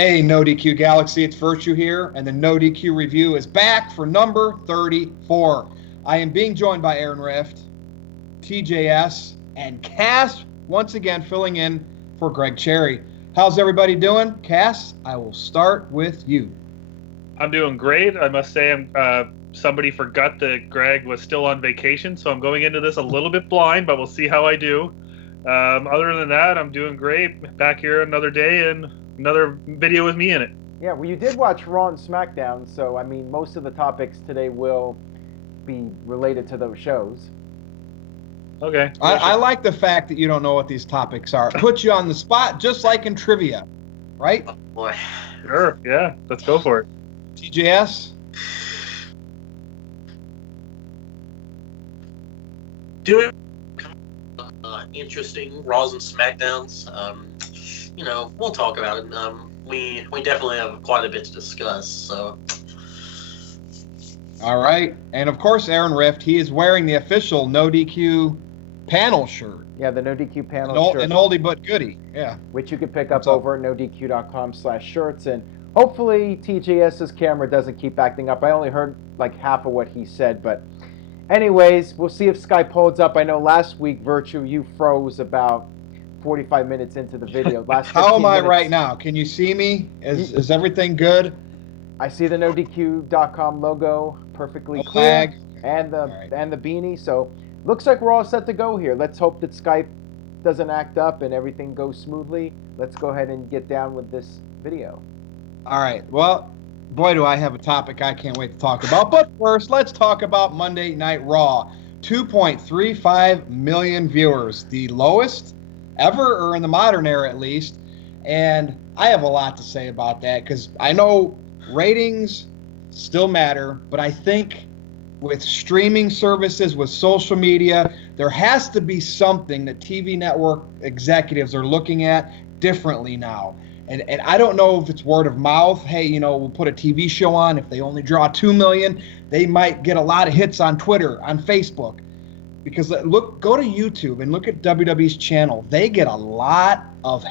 Hey, NoDQ Galaxy, it's Virtue here, and the NoDQ review is back for number 34. I am being joined by Aaron Rift, TJS, and Cass, once again filling in for Greg Cherry. How's everybody doing? Cass, I will start with you. I'm doing great. I must say, somebody forgot that Greg was still on vacation, so I'm going into this a little bit blind, but we'll see how I do. Other than that, I'm doing great. Back here another day and another video with me in it. Yeah, well, you did watch Raw and Smackdown, so I mean, most of the topics today will be related to those shows. Okay. I like the fact that you don't know what these topics are. It puts you on the spot, just like in trivia, right? Oh, boy. Sure. Yeah. Let's go for it. TJS? Doing interesting Raws and Smackdowns. We'll talk about it. We definitely have quite a bit to discuss. So. All right. And of course, Aaron Rift, he is wearing the official NoDQ panel shirt. Yeah, the NoDQ panel shirt. An oldie but goodie, yeah. Which you can pick up over at nodq.com/shirts. And hopefully TJS's camera doesn't keep acting up. I only heard like half of what he said. But anyways, we'll see if Skype holds up. I know last week, Virtue, you froze about 45 minutes into the video. How am I right now? Can you see me? Is everything good? I see the NoDQ.com logo perfectly clear, and the beanie. So looks like we're all set to go here. Let's hope that Skype doesn't act up and everything goes smoothly. Let's go ahead and get down with this video. All right. Well, boy, do I have a topic I can't wait to talk about. But first, let's talk about Monday Night Raw. 2.35 million viewers, the lowest ever, or in the modern era at least. And I have a lot to say about that because I know ratings still matter, but I think with streaming services, with social media, there has to be something that TV network executives are looking at differently now. And I don't know if it's word of mouth. Hey, we'll put a TV show on. If they only draw 2 million, they might get a lot of hits on Twitter, on Facebook. Because go to YouTube and look at WWE's channel. They get a lot of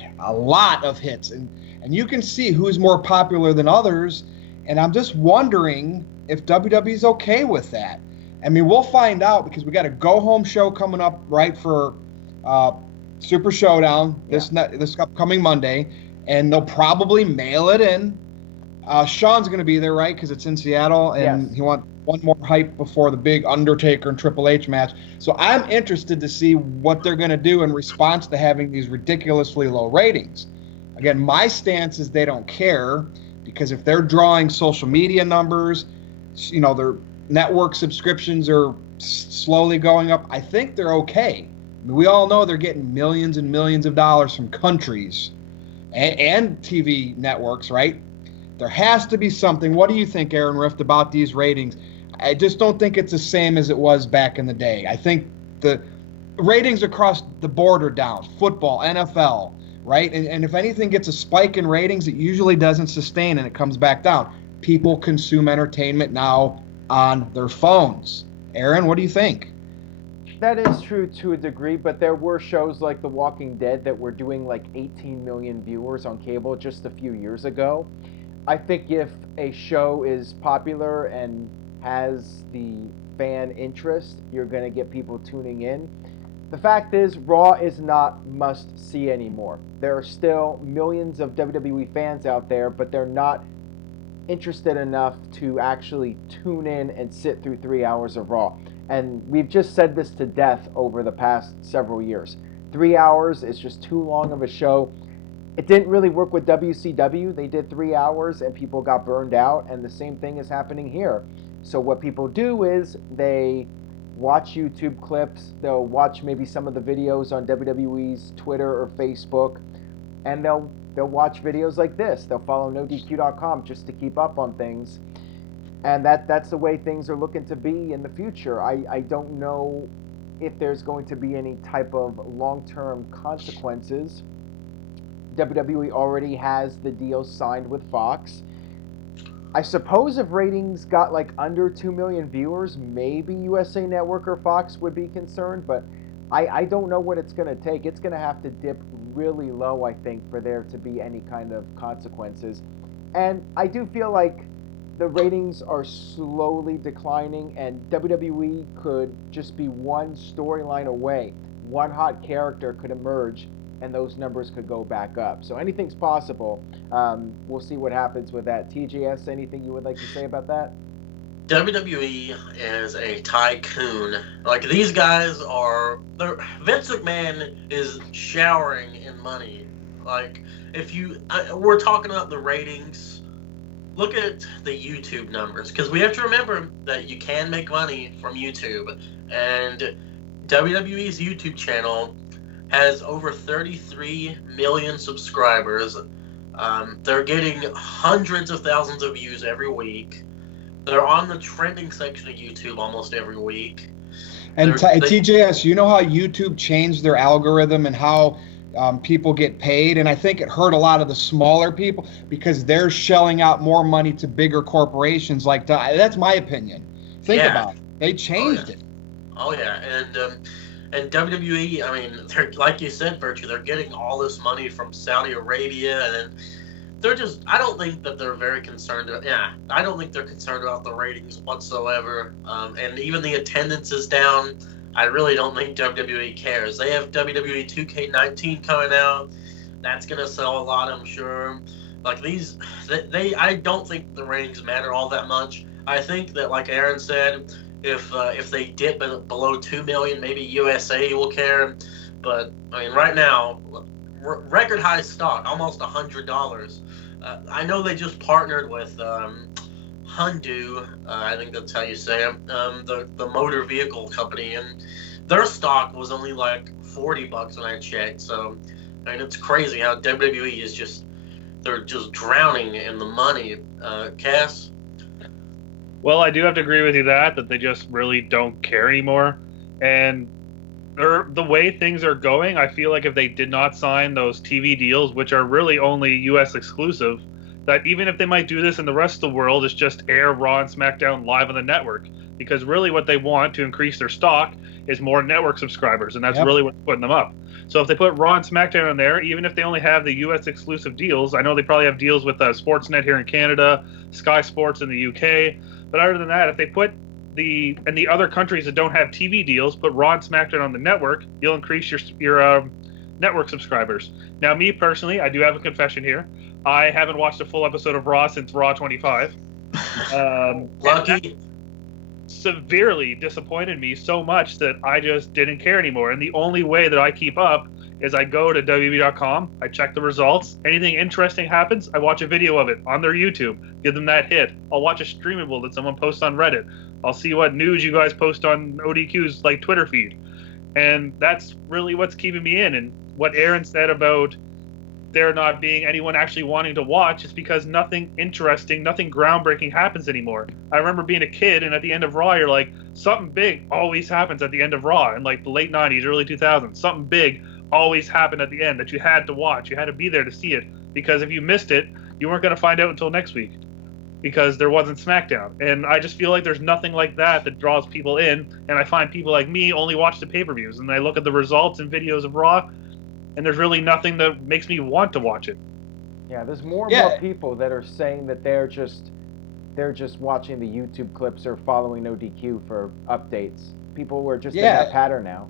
hits, and you can see who's more popular than others. And I'm just wondering if WWE's okay with that. I mean, we'll find out because we got a go-home show coming up right for Super Showdown this upcoming Monday, and they'll probably mail it in. Sean's going to be there, right? Because it's in Seattle, and he wants one more hype before the big Undertaker and Triple H match. So I'm interested to see what they're going to do in response to having these ridiculously low ratings. Again, my stance is they don't care because if they're drawing social media numbers, their network subscriptions are slowly going up, I think they're okay. I mean, we all know they're getting millions and millions of dollars from countries and TV networks, right? There has to be something. What do you think, Aaron Rift, about these ratings? I just don't think it's the same as it was back in the day. I think the ratings across the board are down. Football, NFL, right? And if anything gets a spike in ratings, it usually doesn't sustain and it comes back down. People consume entertainment now on their phones. Aaron, what do you think? That is true to a degree, but there were shows like The Walking Dead that were doing like 18 million viewers on cable just a few years ago. I think if a show is popular and has the fan interest, you're going to get people tuning in. The fact is, Raw is not must-see anymore. There are still millions of WWE fans out there, but they're not interested enough to actually tune in and sit through 3 hours of Raw. And we've just said this to death over the past several years. 3 hours is just too long of a show. It didn't really work with WCW. They did 3 hours and people got burned out, and the same thing is happening here. So what people do is they watch YouTube clips, they'll watch maybe some of the videos on WWE's Twitter or Facebook, and they'll watch videos like this. They'll follow NoDQ.com just to keep up on things. And that's the way things are looking to be in the future. I don't know if there's going to be any type of long-term consequences. WWE already has the deal signed with Fox. I suppose if ratings got like under 2 million viewers, maybe USA Network or Fox would be concerned, but I don't know what it's going to take. It's going to have to dip really low, I think, for there to be any kind of consequences. And I do feel like the ratings are slowly declining, and WWE could just be one storyline away. One hot character could emerge, and those numbers could go back up. So anything's possible. We'll see what happens with that. TJS, anything you would like to say about that? WWE is a tycoon. Like, these guys are. Vince McMahon is showering in money. Like, if you. We're talking about the ratings. Look at the YouTube numbers. Because we have to remember that you can make money from YouTube. And WWE's YouTube channel has over 33 million subscribers. They're getting hundreds of thousands of views every week. They're on the trending section of YouTube almost every week. And TJS, you know how YouTube changed their algorithm and how people get paid? And I think it hurt a lot of the smaller people because they're shelling out more money to bigger corporations. That's my opinion. Think about it. They changed it. Oh, yeah. And WWE, I mean, they're, like you said, Virtue, they're getting all this money from Saudi Arabia, and they're just, I don't think that they're very concerned about, I don't think they're concerned about the ratings whatsoever. And even the attendance is down. I really don't think WWE cares. They have WWE 2K19 coming out. That's going to sell a lot, I'm sure. Like, I don't think the ratings matter all that much. I think that, like Aaron said, if they dip below 2 million, maybe USA will care. But, I mean, right now, record high stock, almost $100. I know they just partnered with Hyundai, I think that's how you say it, the motor vehicle company, and their stock was only like $40 when I checked. So, I mean, it's crazy how WWE is they're just drowning in the money. Cass? Well, I do have to agree with you that they just really don't care anymore. And the way things are going, I feel like if they did not sign those TV deals, which are really only U.S. exclusive, that even if they might do this in the rest of the world, it's just air Raw and SmackDown live on the network. Because really what they want to increase their stock is more network subscribers, and that's really what's putting them up. So if they put Raw and SmackDown on there, even if they only have the U.S. exclusive deals, I know they probably have deals with Sportsnet here in Canada, Sky Sports in the UK, but other than that, if they put in the other countries that don't have TV deals, put Raw and SmackDown on the network, you'll increase your network subscribers. Now, me personally, I do have a confession here. I haven't watched a full episode of Raw since Raw 25. Lucky. Severely disappointed me so much that I just didn't care anymore. And the only way that I keep up is I go to WWE.com, I check the results. Anything interesting happens, I watch a video of it on their YouTube, give them that hit. I'll watch a streamable that someone posts on Reddit. I'll see what news you guys post on NoDQ's Twitter feed. And that's really what's keeping me in. And what Aaron said about there not being anyone actually wanting to watch is because nothing interesting, nothing groundbreaking happens anymore. I remember being a kid, and at the end of Raw, you're like, something big always happens at the end of Raw in the late 90s, early 2000s. Something big always happened at the end that you had to watch. You had to be there to see it, because if you missed it, you weren't going to find out until next week, because there wasn't SmackDown. And I just feel like there's nothing like that draws people in, and I find people like me only watch the pay-per-views, and I look at the results and videos of Raw, and there's really nothing that makes me want to watch it. Yeah, there's more and more people that are saying that they're just watching the YouTube clips or following NoDQ for updates. People were just in that pattern now.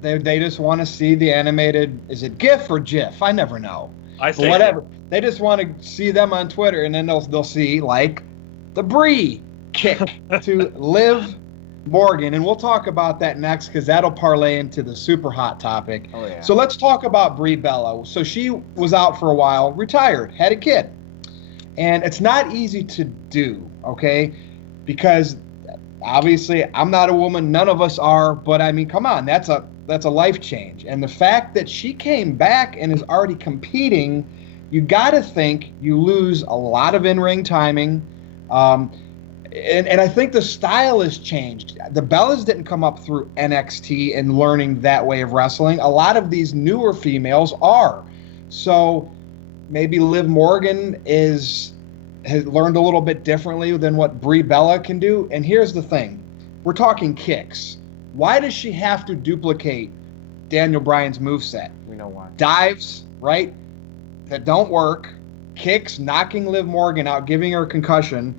They just want to see the animated, is it GIF or GIF? I never know. I say whatever. They just want to see them on Twitter, and then they'll see the Brie kick to Liv Morgan, and we'll talk about that next because that'll parlay into the super hot topic. Oh, yeah. So let's talk about Brie Bella. So she was out for a while, retired, had a kid, and it's not easy to do, okay? Because obviously I'm not a woman, none of us are, but I mean, come on, that's a life change. And the fact that she came back and is already competing, you got to think you lose a lot of in-ring timing. And I think the style has changed. The Bellas didn't come up through NXT and learning that way of wrestling. A lot of these newer females are. So maybe Liv Morgan has learned a little bit differently than what Brie Bella can do. And here's the thing. We're talking kicks. Why does she have to duplicate Daniel Bryan's moveset. We know why. Dives, right, that don't work, kicks, knocking Liv Morgan out, giving her a concussion.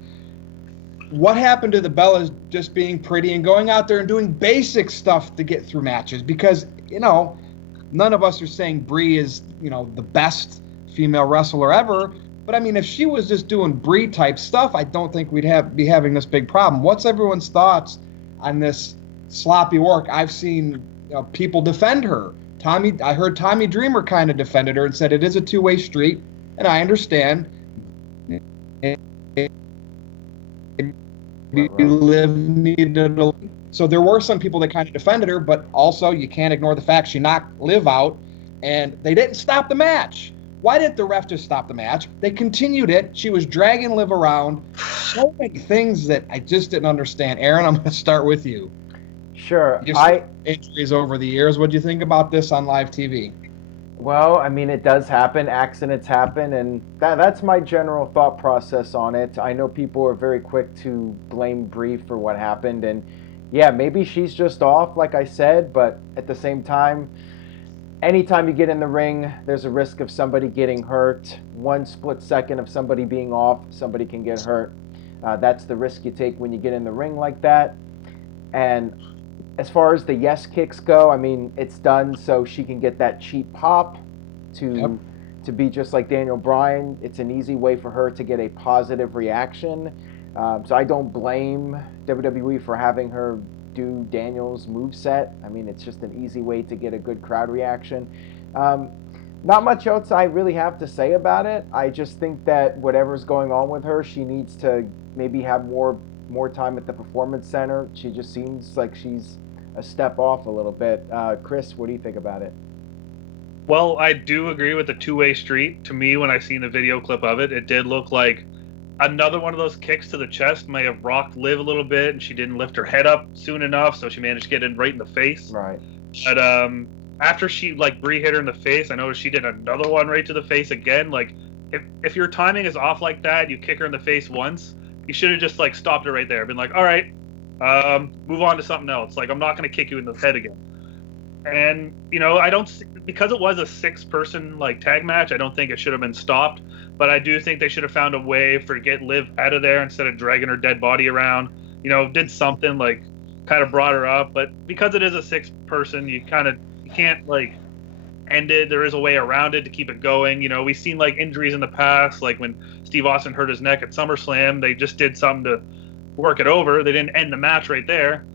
What happened to the Bellas just being pretty and going out there and doing basic stuff to get through matches? Because, none of us are saying Brie is, the best female wrestler ever. But, I mean, if she was just doing Brie-type stuff, I don't think we'd be having this big problem. What's everyone's thoughts on this sloppy work? I've seen people defend her. I heard Tommy Dreamer kind of defended her and said it is a two-way street, and I understand. Liv needed a... So there were some people that kind of defended her, but also you can't ignore the fact she knocked Liv out, and they didn't stop the match. Why didn't the ref just stop the match? They continued it. She was dragging Liv around. So many things that I just didn't understand. Aaron, I'm going to start with you. Sure. You've seen injuries over the years. What do you think about this on live TV? Well, I mean, it does happen. Accidents happen, and that's my general thought process on it. I know people are very quick to blame Brie for what happened, and yeah, maybe she's just off, like I said, but at the same time, anytime you get in the ring, there's a risk of somebody getting hurt. 1 split second of somebody being off, somebody can get hurt. That's the risk you take when you get in the ring like that. And as far as the yes kicks go, I mean, it's done so she can get that cheap pop to be just like Daniel Bryan. It's an easy way for her to get a positive reaction. So I don't blame WWE for having her do Daniel's moveset. I mean, it's just an easy way to get a good crowd reaction. Not much else I really have to say about it. I just think that whatever's going on with her, she needs to maybe have more time at the Performance Center. She just seems like she's a step off a little bit. Chris, what do you think about it? Well, I do agree with the two-way street. To me, when I seen the video clip of it, it did look like another one of those kicks to the chest may have rocked Liv a little bit, and she didn't lift her head up soon enough, so she managed to get in right in the face. Right. But after Brie hit her in the face, I noticed she did another one right to the face again. Like, if your timing is off like that, you kick her in the face once, you should have just stopped it right there. Been like, all right, move on to something else. Like, I'm not going to kick you in the head again. And I don't, because it was a 6-person tag match, I don't think it should have been stopped. But I do think they should have found a way for get Liv out of there instead of dragging her dead body around. Did something kind of brought her up. But because it is a 6-person, you can't end it. There is a way around it to keep it going. We've seen injuries in the past, like when Steve Austin hurt his neck at SummerSlam. They just did something to work it over. They didn't end the match right there.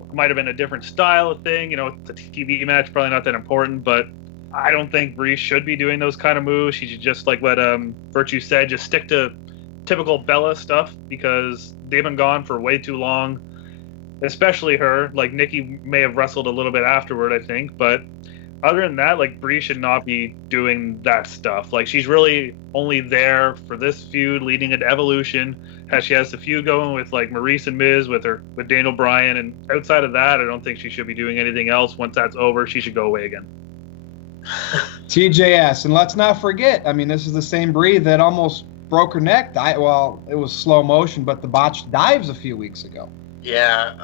It might have been a different style of thing. It's a TV match, probably not that important, but I don't think Brie should be doing those kind of moves. She should just, like what Virtue said, just stick to typical Bella stuff, because they've been gone for way too long, especially her. Nikki may have wrestled a little bit afterward, I think, but other than that, Brie should not be doing that stuff. She's really only there for this feud leading into Evolution. She has the feud going with Maurice and Miz with Daniel Bryan, and outside of that, I don't think she should be doing anything else. Once that's over, she should go away again. TJS, and let's not forget, I mean, this is the same Brie that almost broke her neck. It was slow motion, but the botched dives a few weeks ago. Yeah,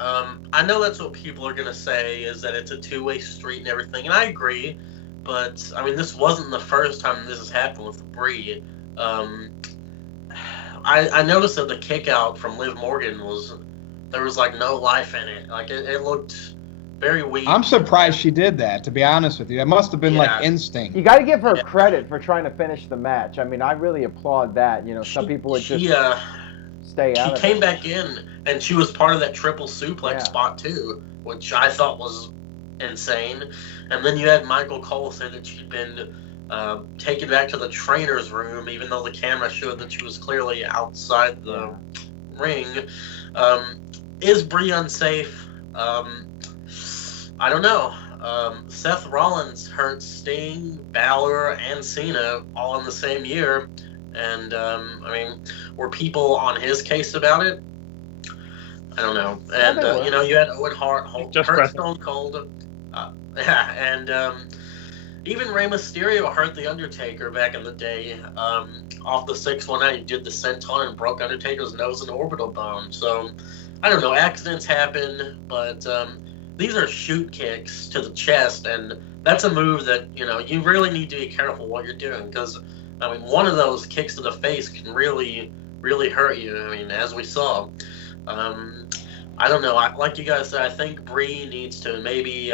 I know that's what people are going to say, is that it's a two-way street and everything, and I agree, but, I mean, this wasn't the first time this has happened with Brie. I noticed that the kick out from Liv Morgan there was no life in it. It looked very weak. I'm surprised she did that, to be honest with you. It must have been instinct. You got to give her credit for trying to finish the match. I mean, I really applaud that. Some people would just stay out of it. She came back in, and she was part of that triple suplex spot too, which I thought was insane. And then you had Michael Cole say that she'd been taken back to the trainer's room, even though the camera showed that she was clearly outside the ring. Is Brie unsafe? I don't know. Seth Rollins hurt Sting, Balor, and Cena all in the same year. And, I mean, were people on his case about it? I don't know. And, you had Owen Hart hurt Stone Cold. And even Rey Mysterio hurt The Undertaker back in the day. Off the 619, he did the senton and broke Undertaker's nose and orbital bone. So, I don't know. Accidents happen, but these are shoot kicks to the chest, and that's a move that you really need to be careful what you're doing, because I mean one of those kicks to the face can really really hurt you. I mean, as we saw. Um, I don't know. Like you guys said, I think Brie needs to maybe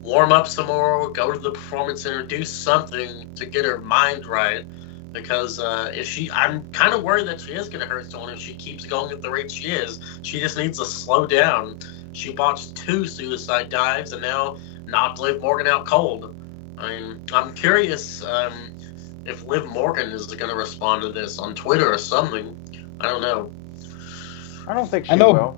warm up some more, go to the performance center, do something to get her mind right. Because I'm kind of worried that she is going to hurt someone if she keeps going at the rate she is. She just needs to slow down. She botched 2 suicide dives and now knocked Liv Morgan out cold. I mean, I'm curious if Liv Morgan is going to respond to this on Twitter or something. I don't know. I don't think she I know. will.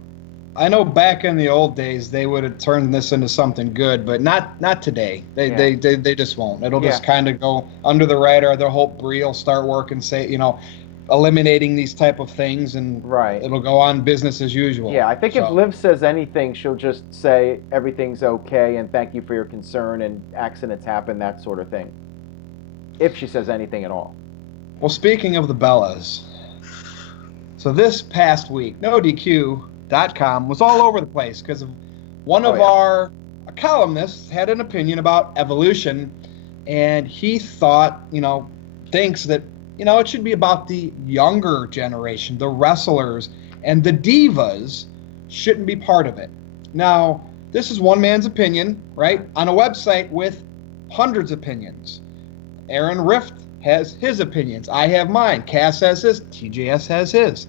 I know back in the old days they would have turned this into something good, but not today. They just won't. It'll just kind of go under the radar. They'll hope Brie will start working, eliminating these type of things, and it'll go on business as usual. Yeah, I think if Liv says anything, she'll just say everything's okay and thank you for your concern and accidents happen, that sort of thing. If she says anything at all. Well, speaking of the Bellas, so this past week, NoDQ.com was all over the place because of one of our columnists had an opinion about evolution, and he thinks that it should be about the younger generation, the wrestlers, and the divas shouldn't be part of it. Now, this is one man's opinion, right? On a website with hundreds of opinions. Aaron Rift has his opinions. I have mine. Cass has his. TJS has his.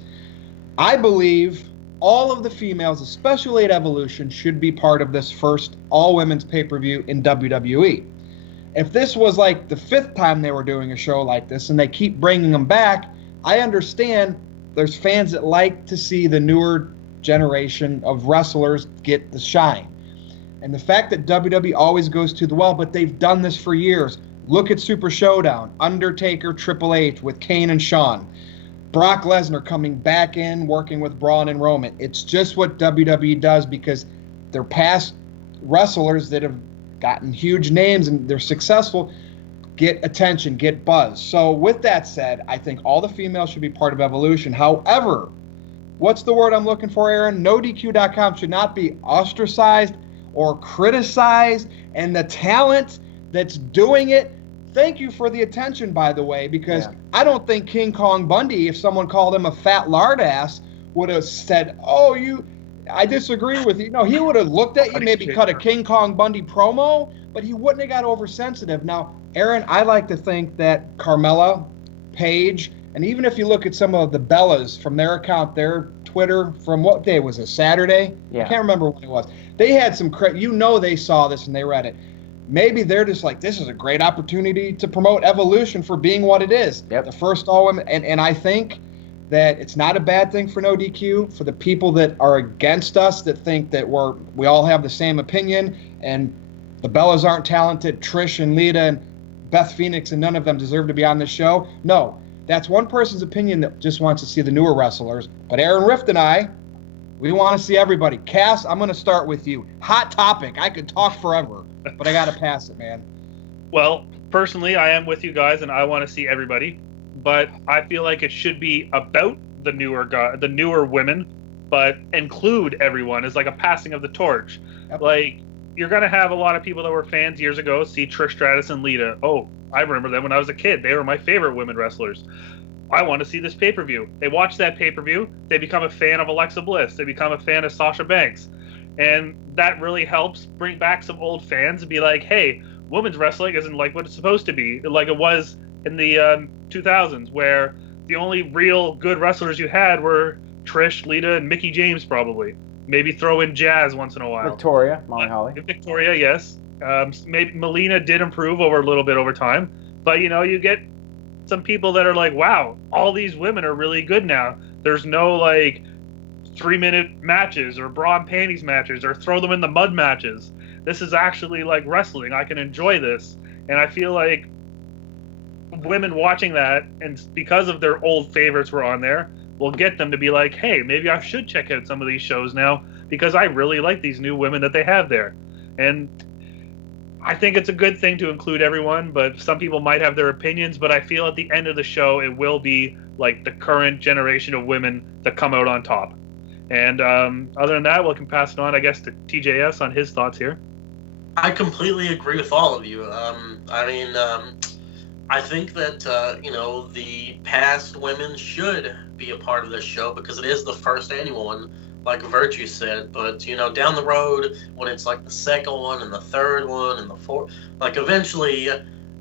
I believe all of the females, especially at Evolution, should be part of this first all-women's pay-per-view in WWE. If this was like the 5th time they were doing a show like this and they keep bringing them back, I understand there's fans that like to see the newer generation of wrestlers get the shine. And the fact that WWE always goes to the well, but they've done this for years. Look at Super Showdown, Undertaker, Triple H with Kane and Shawn. Brock Lesnar coming back in, working with Braun and Roman. It's just what WWE does because they're past wrestlers that have gotten huge names and they're successful, get attention, get buzz. So with that said, I think all the females should be part of Evolution. However, what's the word I'm looking for, Aaron? NoDQ.com should not be ostracized or criticized, and the talent that's doing it, thank you for the attention, by the way, because I don't think King Kong Bundy, if someone called him a fat lard ass, would have said, I disagree with you. No, he would have looked at you, maybe cut a King Kong Bundy promo, but he wouldn't have got oversensitive. Now, Aaron, I like to think that Carmella, Paige, and even if you look at some of the Bellas from their account, their Twitter, from what day was it, Saturday? Yeah. I can't remember when it was. They had some they saw this and they read it. Maybe they're just like, this is a great opportunity to promote Evolution for being what it is. Yep. The first all-women. And I think that it's not a bad thing for NoDQ, for the people that are against us, that think that we all have the same opinion, and the Bellas aren't talented, Trish and Lita and Beth Phoenix, and none of them deserve to be on this show. No, that's one person's opinion that just wants to see the newer wrestlers. But Aaron Rift and I, we want to see everybody. Cass, I'm going to start with you. Hot topic. I could talk forever, but I got to pass it, man. Well, personally, I am with you guys, and I want to see everybody. But I feel like it should be about the newer women, but include everyone as like a passing of the torch. Yep. Like, you're going to have a lot of people that were fans years ago see Trish Stratus and Lita. Oh, I remember them when I was a kid. They were my favorite women wrestlers. I want to see this pay-per-view. They watch that pay-per-view. They become a fan of Alexa Bliss. They become a fan of Sasha Banks. And that really helps bring back some old fans and be like, hey, women's wrestling isn't like what it's supposed to be, like it was in the 2000s, where the only real good wrestlers you had were Trish, Lita, and Mickie James, probably. Maybe throw in Jazz once in a while. Victoria, Molly Holly. Victoria, yes. Maybe Melina did improve a little bit over time. But, you get some people that are like, wow, all these women are really good now. There's no, 3-minute matches or bra and panties matches or throw them in the mud matches. This is actually like wrestling. I can enjoy this. And I feel like women watching that, and because of their old favorites were on there, will get them to be like, hey, maybe I should check out some of these shows now because I really like these new women that they have there. And I think it's a good thing to include everyone, but some people might have their opinions, but I feel at the end of the show it will be like the current generation of women that come out on top. And other than that, we can pass it on, I guess, to TJS on his thoughts here. I completely agree with all of you. I think that the past women should be a part of this show because it is the first annual one, like Virtue said. But down the road, when it's like the second one and the third one and the fourth, like eventually,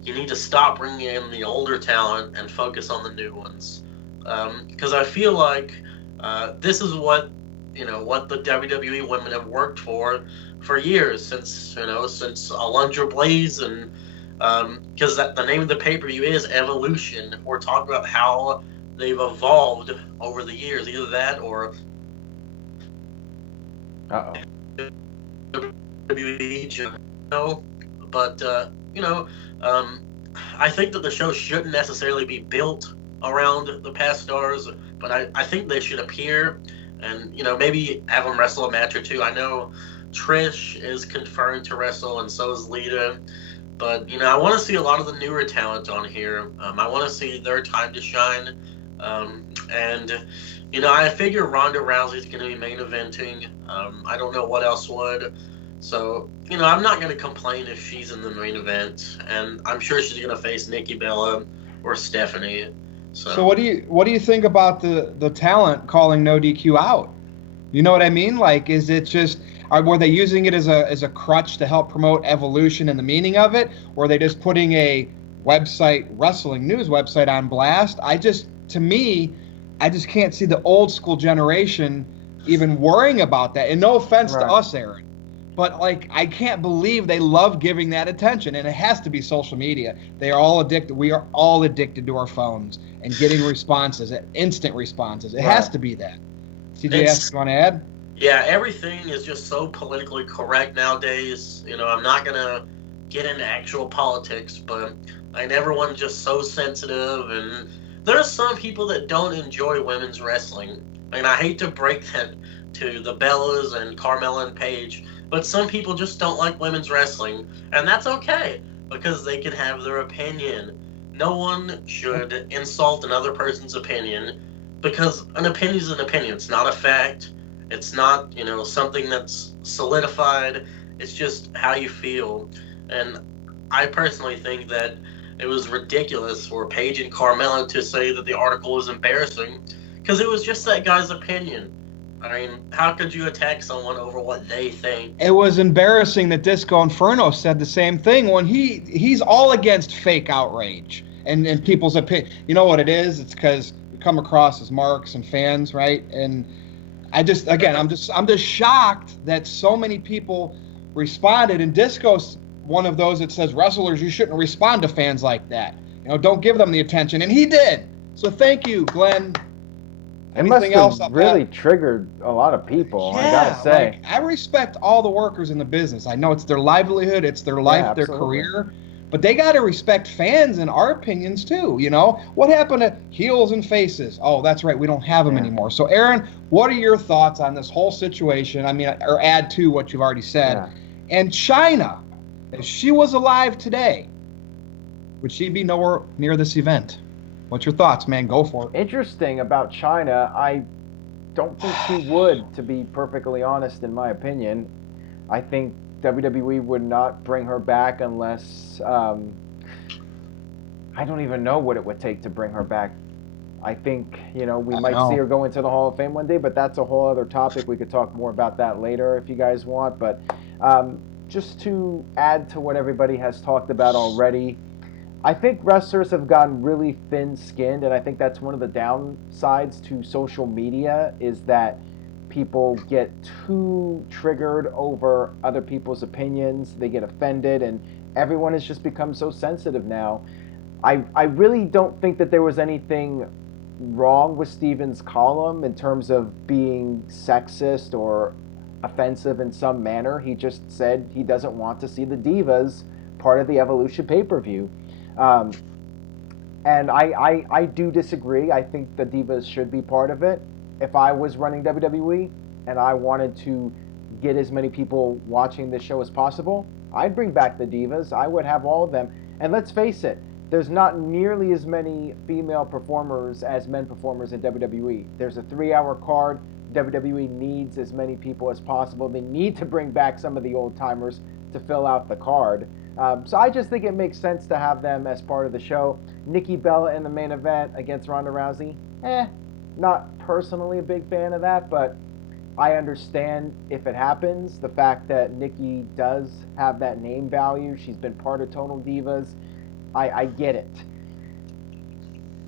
you need to stop bringing in the older talent and focus on the new ones. Because I feel like this is what the WWE women have worked for years since Alundra Blaze and because the name of the pay per view is Evolution. We're talking about how they've evolved over the years, either that or WWE. But I think that the show shouldn't necessarily be built around the past stars, but I think they should appear and maybe have them wrestle a match or two. I know Trish is confirmed to wrestle, and so is Lita. But I want to see a lot of the newer talent on here. I want to see their time to shine. And I figure Ronda Rousey's going to be main eventing. I don't know what else would. So I'm not going to complain if she's in the main event, and I'm sure she's going to face Nikki Bella or Stephanie. So what do you think about the talent calling NoDQ out? You know what I mean? Like, is it just were they using it as a crutch to help promote Evolution and the meaning of it, or are they just putting a wrestling news website on blast? To me, I just can't see the old school generation even worrying about that. And no offense to us, Aaron, but like I can't believe they love giving that attention, and it has to be social media. They are all addicted. We are all addicted to our phones and getting responses, instant responses. It has to be that. CJS, you want to add? Yeah, everything is just so politically correct nowadays. I'm not gonna get into actual politics, but everyone's just so sensitive, and there's some people that don't enjoy women's wrestling. I hate to break that to the Bellas and Carmella and Paige, but some people just don't like women's wrestling, and that's okay because they can have their opinion. No one should insult another person's opinion because an opinion is an opinion. It's not a fact. It's not, something that's solidified. It's just how you feel. And I personally think that it was ridiculous for Paige and Carmella to say that the article was embarrassing because it was just that guy's opinion. How could you attack someone over what they think? It was embarrassing that Disco Inferno said the same thing when he's all against fake outrage and people's opinion. You know what it is? It's because we come across as marks and fans, right? And I'm just shocked that so many people responded. And Disco's one of those that says wrestlers, you shouldn't respond to fans like that. Don't give them the attention, and he did. So thank you, Glenn. It must have really triggered a lot of people. Yeah, I gotta say, I respect all the workers in the business. I know it's their livelihood, it's their life, their career, but they got to respect fans and our opinions too. What happened to heels and faces? Oh, that's right, we don't have them anymore. So, Aaron, what are your thoughts on this whole situation? Or add to what you've already said. Yeah. And Chyna, if she was alive today, would she be nowhere near this event? What's your thoughts, man? Go for it. Interesting about Chyna. I don't think she would, to be perfectly honest, in my opinion. I think WWE would not bring her back unless I don't even know what it would take to bring her back. I think we might see her go into the Hall of Fame one day, but that's a whole other topic. We could talk more about that later if you guys want. But just to add to what everybody has talked about already, I think wrestlers have gotten really thin-skinned, and I think that's one of the downsides to social media is that people get too triggered over other people's opinions. They get offended, and everyone has just become so sensitive now. I really don't think that there was anything wrong with Steven's column in terms of being sexist or offensive in some manner. He just said he doesn't want to see the Divas part of the Evolution pay-per-view. And I do disagree. I think the Divas should be part of it. If I was running WWE and I wanted to get as many people watching this show as possible, I'd bring back the Divas. I would have all of them. And let's face it, there's not nearly as many female performers as men performers in WWE. There's a 3-hour card. WWE needs as many people as possible. They need to bring back some of the old timers. to fill out the card. So I just think it makes sense to have them as part of the show. Nikki Bella in the main event against Ronda Rousey. Not personally a big fan of that, but I understand if it happens. The fact that Nikki does have that name value, she's been part of Total Divas. I get it.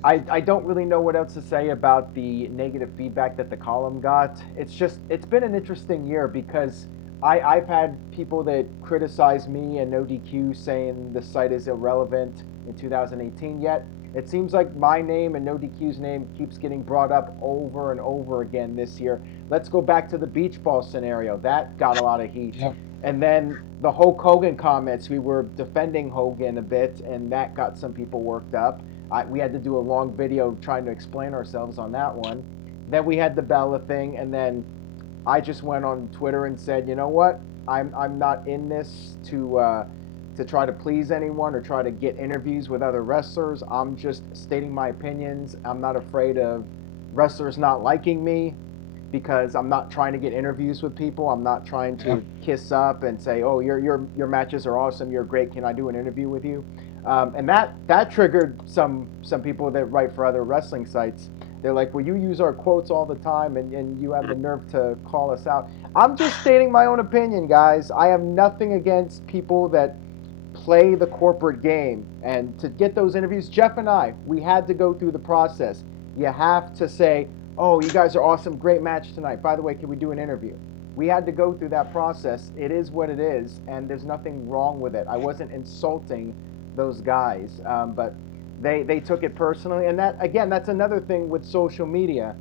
I don't really know what else to say about the negative feedback that the column got. It's been an interesting year because I've had people that criticize me and NoDQ saying the site is irrelevant in 2018 yet. It seems like my name and NoDQ's name keeps getting brought up over and over again this year. Let's go back to the beach ball scenario. That got a lot of heat. Yep. And then the Hulk Hogan comments, we were defending Hogan a bit, and that got some people worked up. We had to do a long video trying to explain ourselves on that one. Then we had the Bella thing, and then I just went on Twitter and said, you know what? I'm not in this to try to please anyone or try to get interviews with other wrestlers. I'm just stating my opinions. I'm not afraid of wrestlers not liking me because I'm not trying to get interviews with people. I'm not trying to kiss up and say, oh, your matches are awesome. You're great. Can I do an interview with you? And that triggered some people that write for other wrestling sites. They're like, well, you use our quotes all the time, and you have the nerve to call us out. I'm just stating my own opinion, guys. I have nothing against people that play the corporate game. And to get those interviews, Jeff and I, we had to go through the process. You have to say, oh, you guys are awesome, great match tonight. By the way, can we do an interview? We had to go through that process. It is what it is, and there's nothing wrong with it. I wasn't insulting those guys, but they took it personally. And that, again, that's another thing with social media.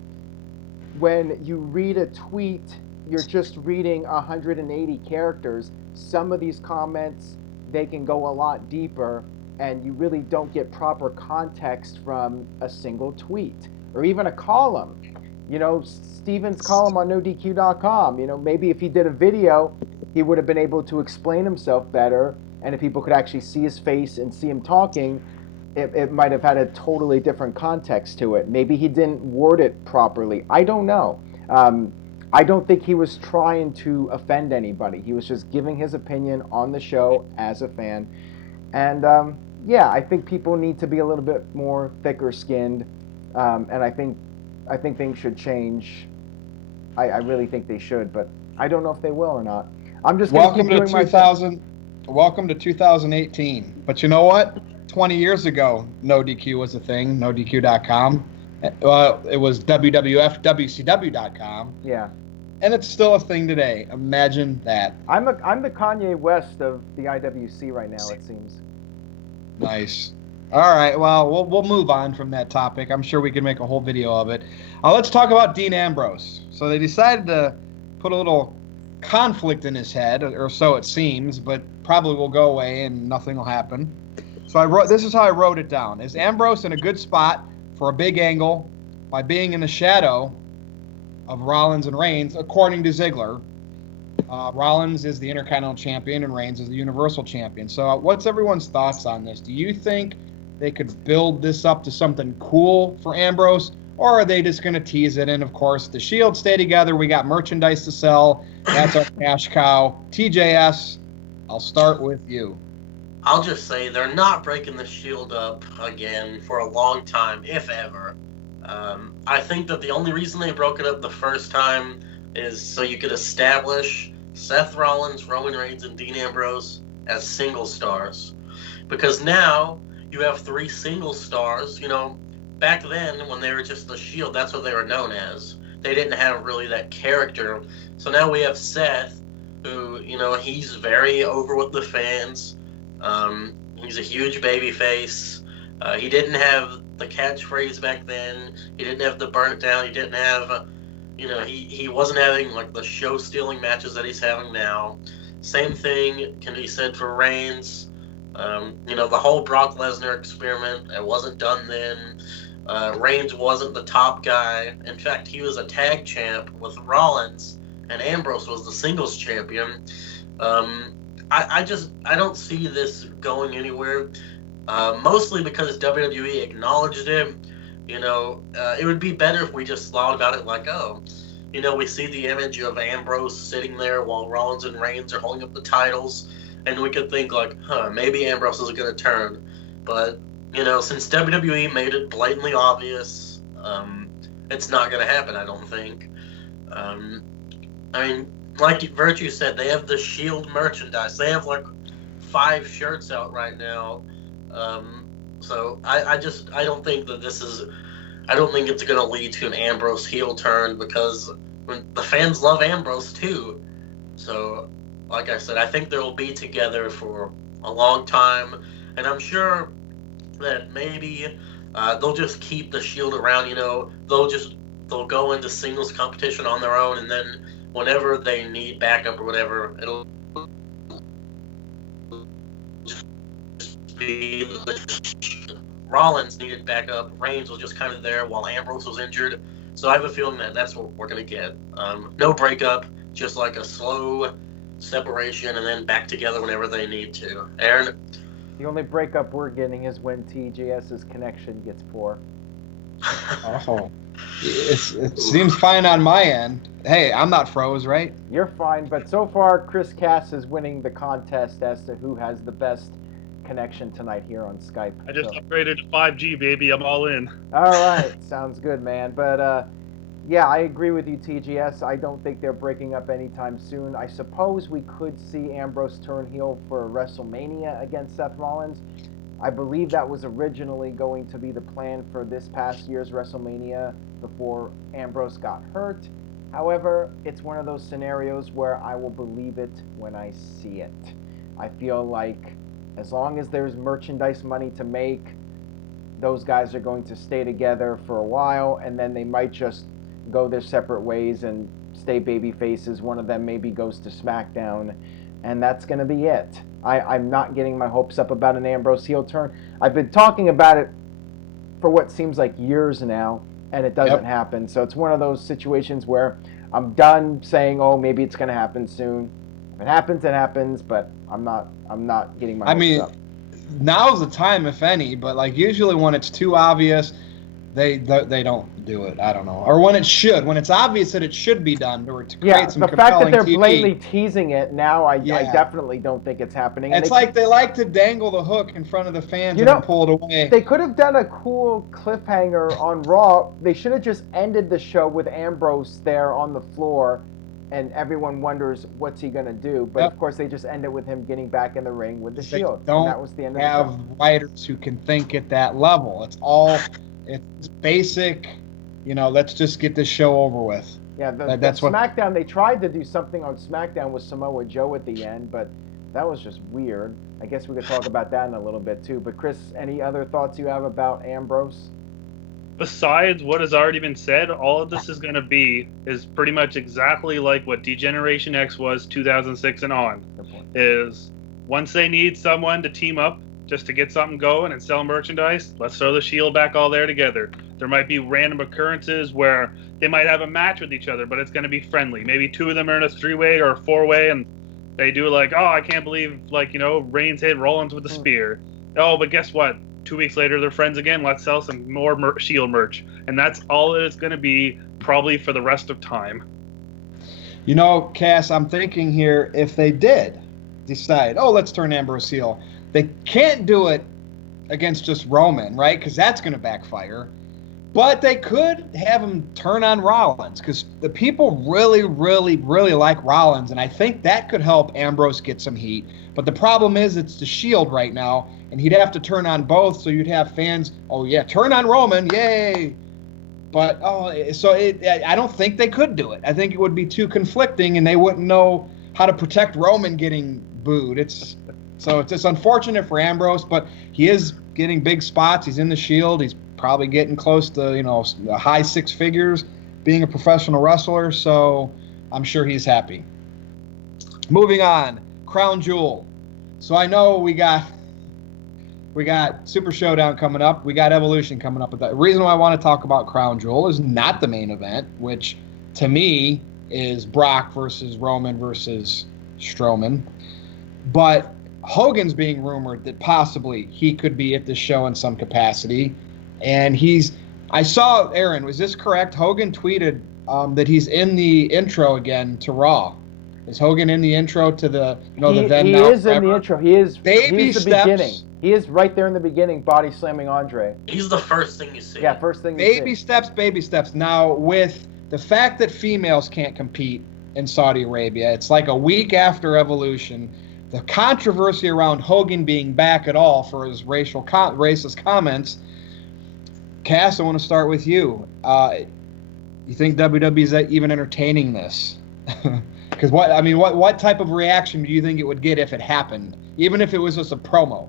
When you read a tweet, you're just reading 180 characters. Some of these comments, they can go a lot deeper, and you really don't get proper context from a single tweet or even a column. You know, Steven's column on NoDQ.com, you know, maybe if he did a video, he would have been able to explain himself better, and if people could actually see his face and see him talking, it might have had a totally different context to it. Maybe he didn't word it properly. I don't know. I don't think he was trying to offend anybody. He was just giving his opinion on the show as a fan. And yeah, I think people need to be a little bit more thicker skinned. And I think things should change. I really think they should, but I don't know if they will or not. I'm just going to keep doing my thing. Welcome to 2018. But you know what? 20 years ago, NoDQ was a thing. NoDQ.com. It was WWF.WCW.com. Yeah. And it's still a thing today. Imagine that. I'm the Kanye West of the IWC right now, it seems. Nice. All right. Well, we'll move on from that topic. I'm sure we can make a whole video of it. Let's talk about Dean Ambrose. So they decided to put a little conflict in his head, or so it seems, but probably will go away and nothing will happen. So this is how I wrote it down. Is Ambrose in a good spot for a big angle by being in the shadow of Rollins and Reigns, according to Ziggler? Rollins is the Intercontinental Champion and Reigns is the Universal Champion. So what's everyone's thoughts on this? Do you think they could build this up to something cool for Ambrose, or are they just going to tease it? And, of course, the Shield stay together. We got merchandise to sell. That's our cash cow. TJS, I'll start with you. I'll just say they're not breaking the Shield up again for a long time, if ever. I think that the only reason they broke it up the first time is so you could establish Seth Rollins, Roman Reigns, and Dean Ambrose as single stars. Because now you have 3 single stars. You know, back then when they were just the Shield, that's what they were known as. They didn't have really that character. So now we have Seth, who, you know, he's very over with the fans. He's a huge baby face. He didn't have the catchphrase back then. He didn't have the burn it down. He didn't have, you know, he wasn't having like the show stealing matches that he's having now. Same thing can be said for Reigns. You know, the whole Brock Lesnar experiment, it wasn't done then. Reigns wasn't the top guy. In fact, he was a tag champ with Rollins, and Ambrose was the singles champion. I don't see this going anywhere. Mostly because WWE acknowledged it. You know, it would be better if we just thought about it like, oh, you know, we see the image of Ambrose sitting there while Rollins and Reigns are holding up the titles. and we could think like, maybe Ambrose is going to turn. But since WWE made it blatantly obvious, it's not going to happen. I don't think. I mean, like Virtue said, they have the Shield merchandise. They have like 5 shirts out right now. So I don't think that this is. I don't think it's going to lead to an Ambrose heel turn because the fans love Ambrose too. So, like I said, I think they'll be together for a long time, and I'm sure that maybe they'll just keep the Shield around. They'll go into singles competition on their own, and then whenever they need backup or whatever, it'll just be Rollins needed backup. Reigns was just kind of there while Ambrose was injured. So I have a feeling that that's what we're going to get. No breakup, just like a slow separation and then back together whenever they need to. Aaron? The only breakup we're getting is when TJS's connection gets poor. Oh, it seems fine on my end. Hey, I'm not froze, right? You're fine, but so far Chris Cass is winning the contest as to who has the best connection tonight here on Skype. I just upgraded to 5G, baby. I'm all in. All right, sounds good, man. But yeah, I agree with you, TGS. I don't think they're breaking up anytime soon. I suppose we could see Ambrose turn heel for WrestleMania against Seth Rollins. I believe that was originally going to be the plan for this past year's WrestleMania before Ambrose got hurt. However, it's one of those scenarios where I will believe it when I see it. I feel like as long as there's merchandise money to make, those guys are going to stay together for a while, and then they might just go their separate ways and stay baby faces. One of them maybe goes to Smackdown, and that's going to be it. I'm not getting my hopes up about an Ambrose heel turn. I've been talking about it for what seems like years now, and it doesn't happen. So it's one of those situations where I'm done saying, oh, maybe it's going to happen soon. If it happens, it happens, but I'm not getting my hopes up. Now's the time, if any, but like usually when it's too obvious, they don't do it. I don't know. Or when it's obvious that it should be done to create some compelling TV. The fact that they're blatantly teasing it now, I definitely don't think it's happening. It's like they like to dangle the hook in front of the fans and then pull it away. They could have done a cool cliffhanger on Raw. They should have just ended the show with Ambrose there on the floor, and everyone wonders what's he going to do. But of course, they just end it with him getting back in the ring with the Shield. And that was the end of the show. Have writers who can think at that level. It's basic, let's just get this show over with. Yeah, that's SmackDown, they tried to do something on SmackDown with Samoa Joe at the end, but that was just weird. I guess we could talk about that in a little bit too. But Chris, any other thoughts you have about Ambrose? Besides what has already been said, all of this is going to be is pretty much exactly like what D-Generation X was 2006 and on. Is once they need someone to team up just to get something going and sell merchandise, let's throw the Shield back all there together. There might be random occurrences where they might have a match with each other, but it's going to be friendly. Maybe 2 of them are in a 3-way or a 4-way, and they do like, oh, I can't believe, Reigns hit Rollins with the spear. Oh, but guess what? 2 weeks later, they're friends again. Let's sell some more Shield merch. And that's all it is going to be probably for the rest of time. Cass, I'm thinking here, if they did decide, let's turn Ambrose heel, they can't do it against just Roman, right? Because that's going to backfire. But they could have him turn on Rollins because the people really, really, really like Rollins. And I think that could help Ambrose get some heat. But the problem is it's the Shield right now. And he'd have to turn on both. So you'd have fans, turn on Roman. Yay. But, I don't think they could do it. I think it would be too conflicting and they wouldn't know how to protect Roman getting booed. So it's just unfortunate for Ambrose, but he is getting big spots. He's in the Shield. He's probably getting close to, high 6 figures being a professional wrestler. So I'm sure he's happy. Moving on, Crown Jewel. So I know we got Super Showdown coming up. We got Evolution coming up. But the reason why I want to talk about Crown Jewel is not the main event, which to me is Brock versus Roman versus Strowman. But Hogan's being rumored that possibly he could be at the show in some capacity. And I saw, Aaron, was this correct? Hogan tweeted that he's in the intro again to Raw. Is Hogan in the intro to the the then he now is forever? in the intro. He is Baby the steps. beginning. He is right there in the beginning, body slamming Andre. He's the first thing you see. Yeah, first thing you Baby see. steps, baby steps. Now, with the fact that females can't compete in Saudi Arabia, it's like a week after Evolution. The controversy around Hogan being back at all for his racist comments. Cass, I want to start with you. You think WWE is even entertaining this? Because what type of reaction do you think it would get if it happened, even if it was just a promo?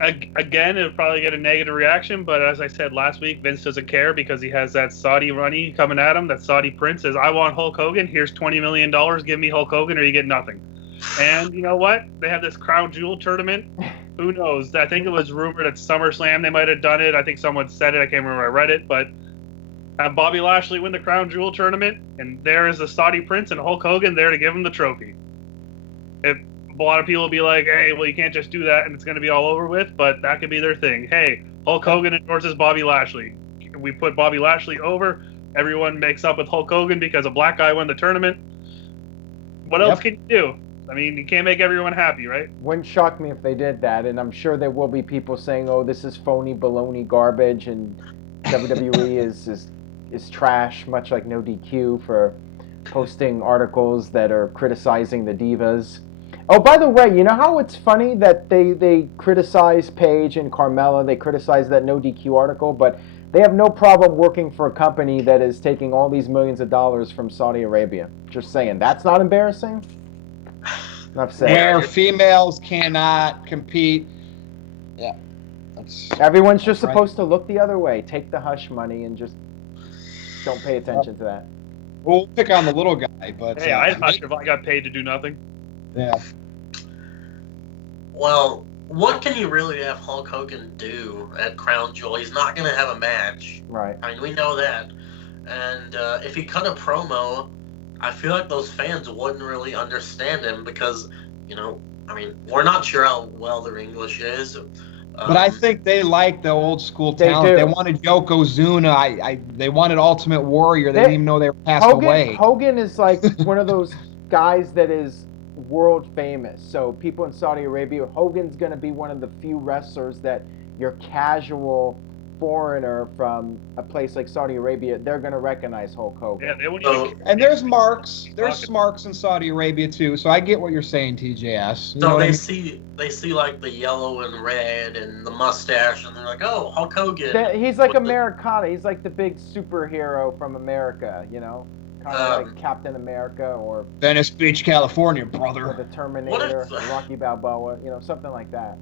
Again, it would probably get a negative reaction, but as I said last week, Vince doesn't care because he has that Saudi money coming at him. That Saudi prince says, I want Hulk Hogan. Here's $20 million. Give me Hulk Hogan or you get nothing. And you know what? They have this Crown Jewel tournament. Who knows? I think it was rumored at SummerSlam they might have done it. I think someone said it. I can't remember. I read it. But have Bobby Lashley win the Crown Jewel tournament, and there is the Saudi prince and Hulk Hogan there to give him the trophy. A lot of people will be like, hey, well, you can't just do that and it's going to be all over with, but that could be their thing. Hey, Hulk Hogan endorses Bobby Lashley. We put Bobby Lashley over. Everyone makes up with Hulk Hogan because a black guy won the tournament. What else can you do? I mean, you can't make everyone happy, right? Wouldn't shock me if they did that, and I'm sure there will be people saying, oh, this is phony, baloney, garbage, and WWE is trash, much like NoDQ for posting articles that are criticizing the divas. Oh, by the way, you know how it's funny that they criticize Paige and Carmella, they criticize that NoDQ article, but they have no problem working for a company that is taking all these millions of dollars from Saudi Arabia. Just saying, that's not embarrassing? Enough said. Where females cannot compete. Yeah. Everyone's just supposed to look the other way, take the hush money, and just don't pay attention to that. We'll pick on the little guy, but hey, I'd hush if I got paid to do nothing. Yeah. Well, what can you really have Hulk Hogan do at Crown Jewel? He's not going to have a match. Right. I mean, we know that. And if he cut a promo, I feel like those fans wouldn't really understand him because, we're not sure how well their English is. But I think they like the old school talent. They wanted Yokozuna. They wanted Ultimate Warrior. They didn't even know they were passed away. Hogan is like one of those guys that is world famous. So people in Saudi Arabia, Hogan's going to be one of the few wrestlers that your casual foreigner from a place like Saudi Arabia, they're going to recognize Hulk Hogan. Yeah, they wouldn't even and there's marks. There's smarks in Saudi Arabia too. So I get what you're saying, TJS. So they see like the yellow and red and the mustache, and they're like, oh, Hulk Hogan. He's like Americana. He's like the big superhero from America, kind of like Captain America or Venice Beach, California, brother. Or the Terminator, or Rocky Balboa, something like that.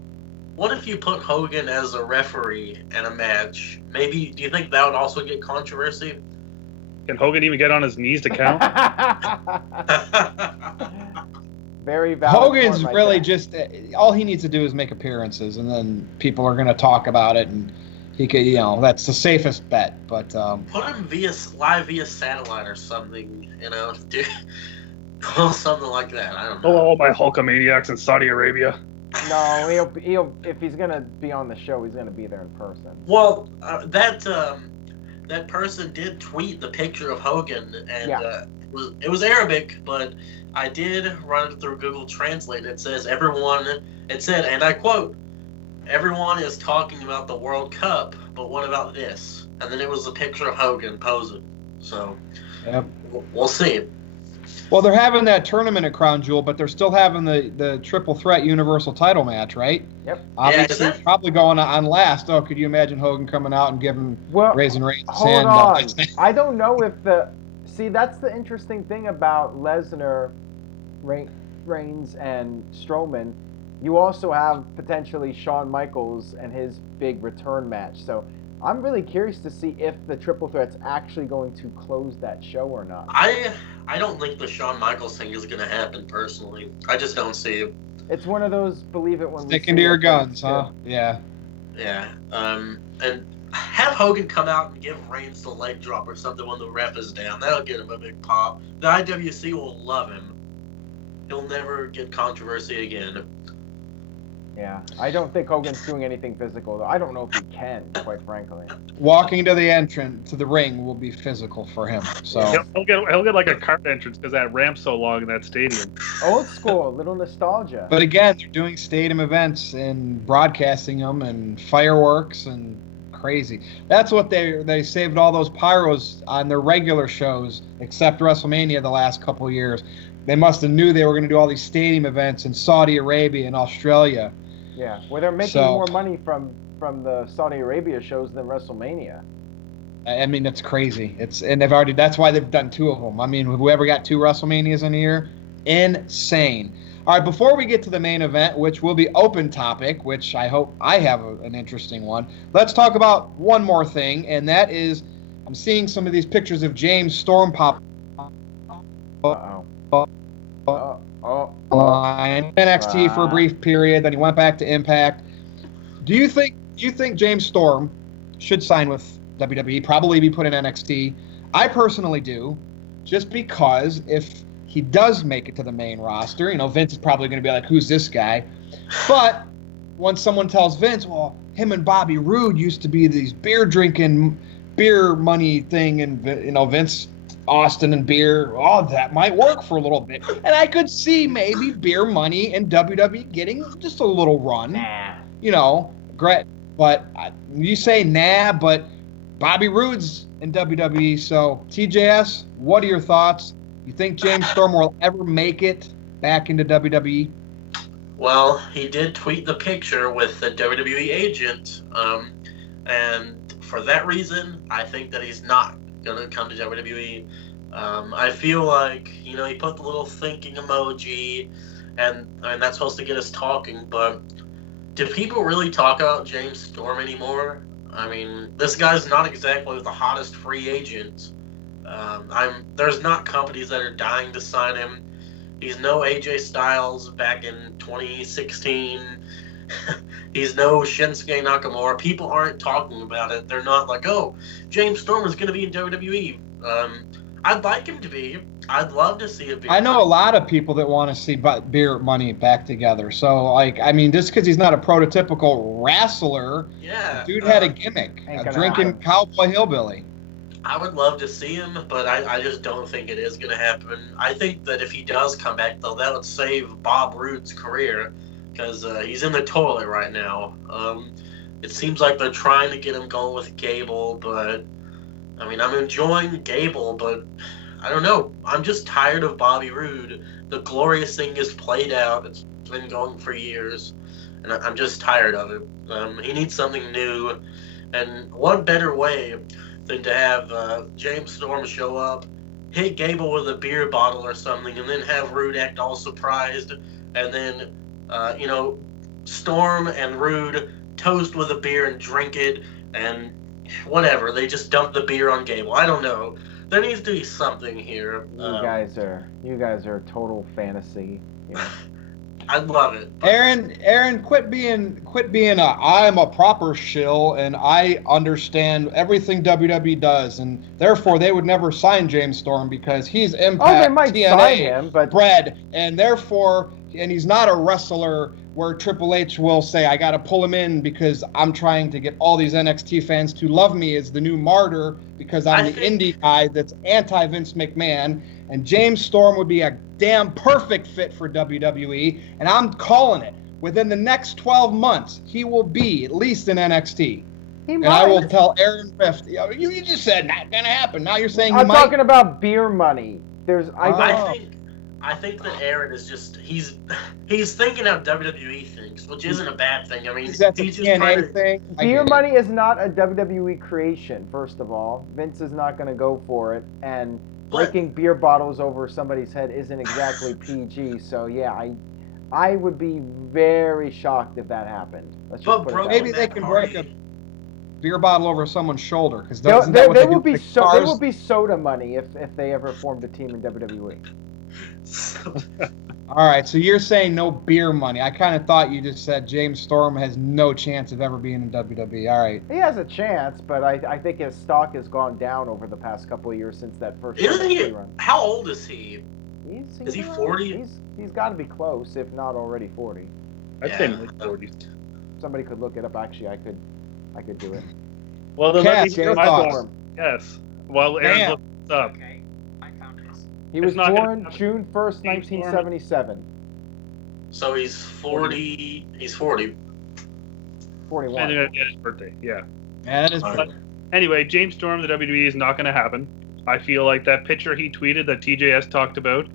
What if you put Hogan as a referee in a match? Maybe, do you think that would also get controversy? Can Hogan even get on his knees to count? Very valid. Hogan's really just, all he needs to do is make appearances, and then people are going to talk about it, and he could, that's the safest bet. But put him live via satellite or something, do something like that. I don't know. Oh, all my Hulkamaniacs in Saudi Arabia. No, he'll if he's gonna be on the show, he's gonna be there in person. Well, that person did tweet the picture of Hogan, and it was Arabic, but I did run it through Google Translate. It says it said, and I quote, "Everyone is talking about the World Cup, but what about this?" And then it was a picture of Hogan posing. So, we'll see. Well, they're having that tournament at Crown Jewel, but they're still having the triple threat Universal title match, right? Yep. Obviously, probably going on last. Oh, could you imagine Hogan coming out and giving Raising Reigns' hand? Hold on. I don't know if that's the interesting thing about Lesnar, Reigns, and Strowman. You also have potentially Shawn Michaels and his big return match. So I'm really curious to see if the triple threat's actually going to close that show or not. I don't think the Shawn Michaels thing is going to happen, personally. I just don't see it. It's one of those believe it when we see it. Sticking to your guns, huh? Yeah. Yeah. And have Hogan come out and give Reigns the leg drop or something when the ref is down. That'll get him a big pop. The IWC will love him. He'll never get controversy again. Yeah, I don't think Hogan's doing anything physical, though. I don't know if he can, quite frankly. Walking to the entrance to the ring will be physical for him. So He'll get like a cart entrance because that ramp's so long in that stadium. Old school, little nostalgia. but again, they're doing stadium events and broadcasting them and fireworks and crazy. That's what they saved all those pyros on their regular shows, except WrestleMania the last couple of years. They must have knew they were going to do all these stadium events in Saudi Arabia and Australia. Yeah, well, they're making more money from the Saudi Arabia shows than WrestleMania. I mean, that's crazy. That's why they've done 2 of them. I mean, whoever got 2 WrestleManias in a year, insane. All right, before we get to the main event, which will be open topic, which I hope I have an interesting one, let's talk about one more thing, and that is I'm seeing some of these pictures of James Storm pop line NXT for a brief period, then he went back to Impact. Do you think James Storm should sign with WWE, probably be put in NXT? I personally do, just because if he does make it to the main roster, Vince is probably going to be like, who's this guy? But when someone tells Vince, well, him and Bobby Roode used to be these beer money thing, and Vince, Austin and beer, that might work for a little bit. And I could see maybe beer money and WWE getting just a little run. Great. But you say nah, but Bobby Roode's in WWE. So, TJS, what are your thoughts? You think James Storm will ever make it back into WWE? Well, he did tweet the picture with the WWE agent, and for that reason, I think that he's not going to come to WWE. I feel like, he put the little thinking emoji, and that's supposed to get us talking, but do people really talk about James Storm anymore? I mean, this guy's not exactly the hottest free agent. There's not companies that are dying to sign him. He's no AJ Styles back in 2016. He's no Shinsuke Nakamura. People aren't talking about it. They're not like, oh, James Storm is going to be in WWE. I'd like him to be. I'd love to see it. I know a lot of people that want to see beer money back together. So, just because he's not a prototypical wrestler, yeah, dude had a gimmick, a drinking cowboy hillbilly. I would love to see him, but I just don't think it is going to happen. I think that if he does come back, though, that would save Bob Roode's career, because he's in the toilet right now. It seems like they're trying to get him going with Gable, but, I'm enjoying Gable, but I don't know. I'm just tired of Bobby Roode. The glorious thing is played out. It's been going for years, and I'm just tired of it. He needs something new, and what better way than to have James Storm show up, hit Gable with a beer bottle or something, and then have Roode act all surprised, and then, Storm and Roode toast with a beer and drink it, and whatever. They just dump the beer on Gable. I don't know. There needs to be something here. You guys are total fantasy. I love it. Aaron, quit being I'm a proper shill and I understand everything WWE does, and therefore they would never sign James Storm because he's Impact, they might TNA, sign him, but bred, and he's not a wrestler where Triple H will say, I got to pull him in because I'm trying to get all these NXT fans to love me as the new martyr because I'm the indie guy that's anti-Vince McMahon. And James Storm would be a damn perfect fit for WWE, and I'm calling it. Within the next 12 months, he will be at least in NXT. I will tell Aaron Rift, you just said not going to happen. Now you're saying I'm talking about beer money. I think that Aaron is just he's thinking how WWE thinks, which isn't a bad thing. He's just TNA thing. Beer money is not a WWE creation. First of all, Vince is not going to go for it, and breaking beer bottles over somebody's head isn't exactly PG. So yeah, I would be very shocked if that happened. Maybe they can break a beer bottle over someone's shoulder because there will be soda money if they ever formed a team in WWE. All right, so you're saying no beer money. I kind of thought you just said James Storm has no chance of ever being in WWE. All right. He has a chance, but I think his stock has gone down over the past couple of years since that first run. How old is he? Is he 40? He's got to be close, if not already 40. I'd say mid 40s. Somebody could look it up. Actually, I could do it. Well, then Cass, let me hear your my thoughts? thoughts. Yes. While Aaron's Bam. looking this up. Okay, I found it. He was It's not gonna born happen. June 1st, James Storm. 1977. So he's 40. He's 40. 41. I think I get his birthday. Yeah. Yeah, that is Alright. Anyway, James Storm, the WWE is not going to happen. I feel like that picture he tweeted that TJS talked about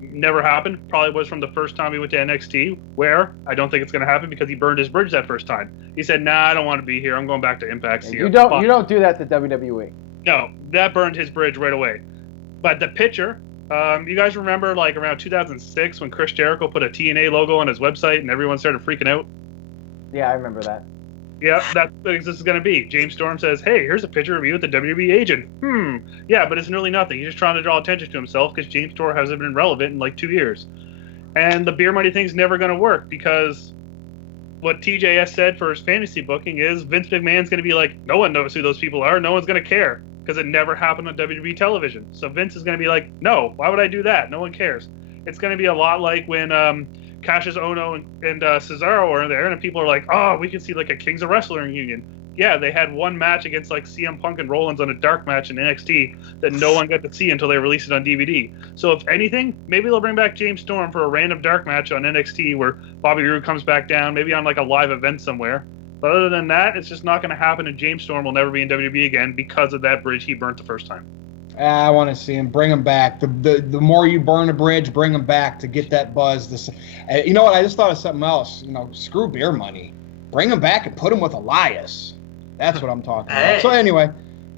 never happened. Probably was from the first time he went to NXT, where I don't think it's going to happen because he burned his bridge that first time. He said, "Nah, I don't want to be here. I'm going back to Impact." You don't do that to WWE. No, that burned his bridge right away. But the picture, you guys remember like around 2006 when Chris Jericho put a TNA logo on his website and everyone started freaking out? Yeah, I remember that. Yeah, that's what this is going to be. James Storm says, "Hey, here's a picture of you with the WWE agent." Yeah, but it's really nothing. He's just trying to draw attention to himself because James Storm hasn't been relevant in like 2 years. And the beer money thing's never going to work because what TJS said for his fantasy booking is Vince McMahon's going to be like, no one knows who those people are. No one's going to care because it never happened on WWE television. So Vince is going to be like, no, why would I do that? No one cares. It's going to be a lot like when Cassius Ohno and Cesaro are there, and people are like, oh, we could see like a Kings of Wrestling reunion. Yeah, they had one match against like CM Punk and Rollins on a dark match in NXT that no one got to see until they released it on DVD. So if anything, maybe they'll bring back James Storm for a random dark match on NXT where Bobby Roode comes back down, maybe on like a live event somewhere. But other than that, it's just not going to happen, and James Storm will never be in WWE again because of that bridge he burnt the first time. I want to see him. Bring him back. The more you burn a bridge, bring him back to get that buzz. You know what? I just thought of something else. Screw beer money. Bring him back and put him with Elias. That's what I'm talking about. So anyway,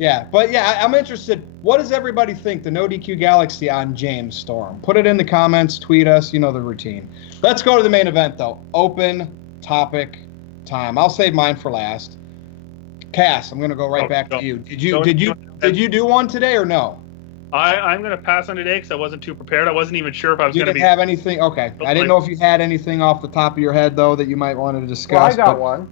I'm interested. What does everybody think, the NoDQ Galaxy, on James Storm? Put it in the comments. Tweet us. You know the routine. Let's go to the main event, though. Open topic time. I'll save mine for last. Cass, I'm going to go right back to you. Did you do one today or no? I'm going to pass on today because I wasn't too prepared. I wasn't even sure if I was going to be. You didn't have anything? Okay. I didn't know if you had anything off the top of your head, though, that you might want to discuss. Well, I got one.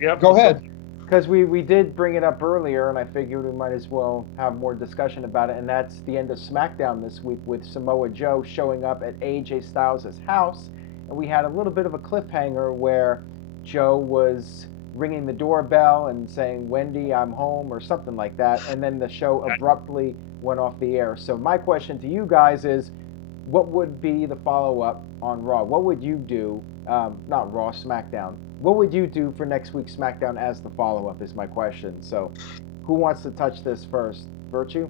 Yep. Go ahead. Because we did bring it up earlier, and I figured we might as well have more discussion about it, and that's the end of Smackdown this week with Samoa Joe showing up at AJ Styles' house, and we had a little bit of a cliffhanger where Joe was ringing the doorbell and saying, "Wendy, I'm home," or something like that, and then the show abruptly went off the air. So my question to you guys is, what would be the follow-up on Raw? What would you do, not Raw, SmackDown, what would you do for next week's SmackDown as the follow-up is my question. So who wants to touch this first? Virtue?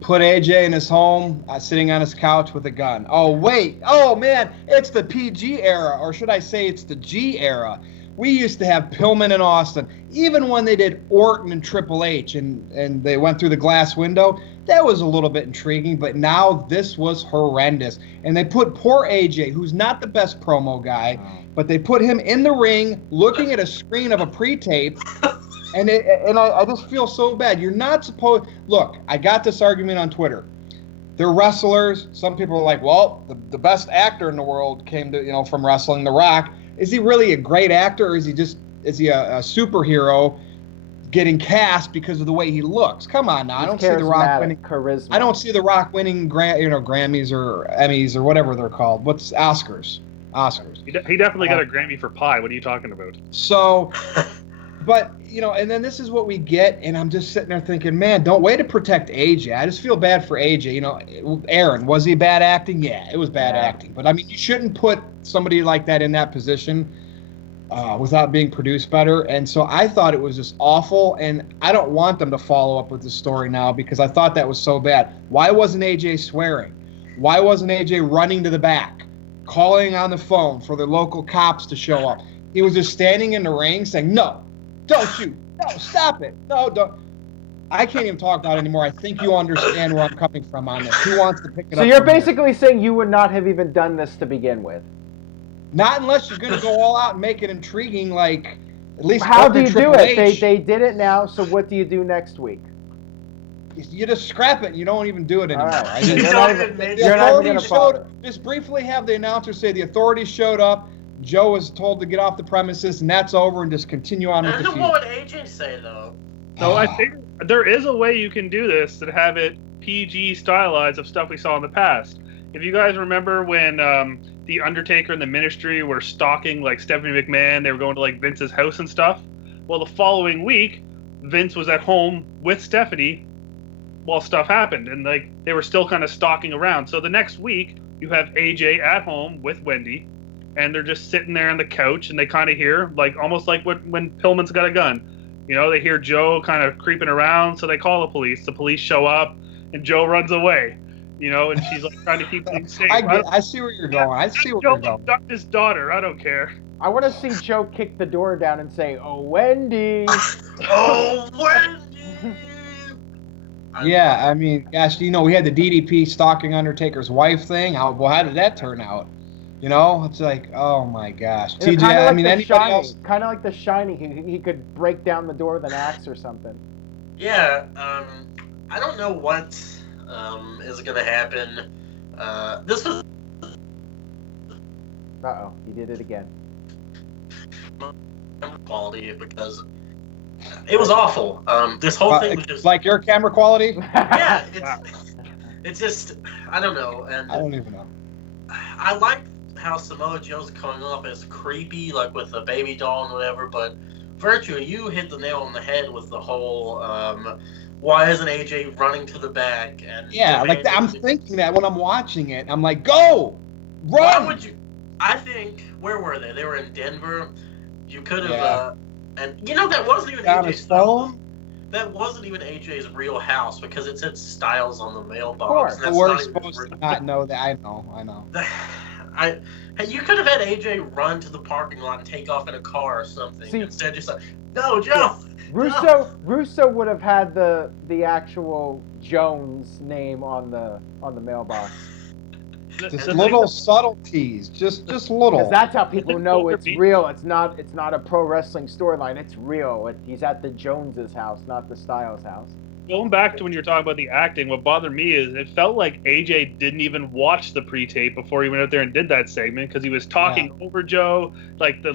Put AJ in his home, sitting on his couch with a gun. Oh, wait. Oh, man, it's the PG era, or should I say it's the G era. We used to have Pillman and Austin. Even when they did Orton and Triple H and they went through the glass window, that was a little bit intriguing, but now this was horrendous. And they put poor AJ, who's not the best promo guy, but they put him in the ring looking at a screen of a pre-tape, and I just feel so bad. You're not supposed... Look, I got this argument on Twitter. They're wrestlers. Some people are like, well, the best actor in the world came to from wrestling, The Rock. Is he really a great actor, or is he a superhero getting cast because of the way he looks? Come on now. I don't see The Rock winning charisma. I don't see The Rock winning Grammys or Emmys or whatever they're called. What's Oscars? He definitely got a Grammy for Pie. What are you talking about? So, but and then this is what we get, and I'm just sitting there thinking, man, don't wait to protect AJ. I just feel bad for AJ. Aaron, was he bad acting? Yeah, it was bad acting. But I mean, you shouldn't put somebody like that in that position without being produced better. And so I thought it was just awful, and I don't want them to follow up with the story now because I thought that was so bad. Why wasn't AJ swearing? Why wasn't AJ running to the back, calling on the phone for the local cops to show up? He was just standing in the ring saying, no, don't shoot. No, stop it. No, don't. I can't even talk about it anymore. I think you understand where I'm coming from on this. Who wants to pick it up? So you're basically saying you would not have even done this to begin with? Not unless you're going to go all out and make it intriguing, like at least. How do you do it? They did it now, so what do you do next week? You just scrap it. You don't even do it anymore. Right. The authorities showed. Just briefly have the announcer say the authorities showed up. Joe was told to get off the premises, and that's over, and just continue on with the feud. What would AJ say, though? So I think there is a way you can do this and have it PG stylized of stuff we saw in the past. If you guys remember when the Undertaker and the Ministry were stalking like Stephanie McMahon. They were going to like Vince's house and stuff. Well, the following week, Vince was at home with Stephanie while stuff happened, and like they were still kind of stalking around. So the next week, you have AJ at home with Wendy, and they're just sitting there on the couch, and they kind of hear like almost like when Pillman's got a gun. You know, they hear Joe kind of creeping around, so they call the police. The police show up, and Joe runs away. You know, and she's like trying to keep things safe. I see where you're going. I see where Joe you're going. abducted his daughter. I don't care. I want to see Joe kick the door down and say, "Oh, Wendy." Oh, Wendy! Yeah, I mean, gosh, you know, we had the DDP stalking Undertaker's wife thing. How did that turn out? You know, it's like, oh my gosh. TJ, I mean, anybody else? Kind of like the Shiny. He could break down the door with an axe or something. Yeah, I don't know what is going to happen. This was Uh-oh, he did it again. quality because it was awful. This whole thing was just like your camera quality. Yeah, it's just I don't know, and I don't even know. I like how Samoa Joe's coming off as creepy, like with the baby doll and whatever. But Virtue, you hit the nail on the head with the whole why isn't AJ running to the back? And yeah, like I'm thinking that when I'm watching it, I'm like, go, run. Why would you? I think where were they? They were in Denver. You could have, and you know that wasn't even AJ's phone. That wasn't even AJ's real house because it said Styles on the mailbox. Of course, we're supposed to not know that. I know. You could have had AJ run to the parking lot and take off in a car or something. See, instead, just like, no, Joe. Russo would have had the actual Jones name on the mailbox. Just little subtleties, just little. Because that's how people know it's real. It's not a pro wrestling storyline. It's real. He's at the Joneses' house, not the Styles' house. Going back to when you're talking about the acting, what bothered me is it felt like AJ didn't even watch the pre-tape before he went out there and did that segment because he was talking over Joe. Like the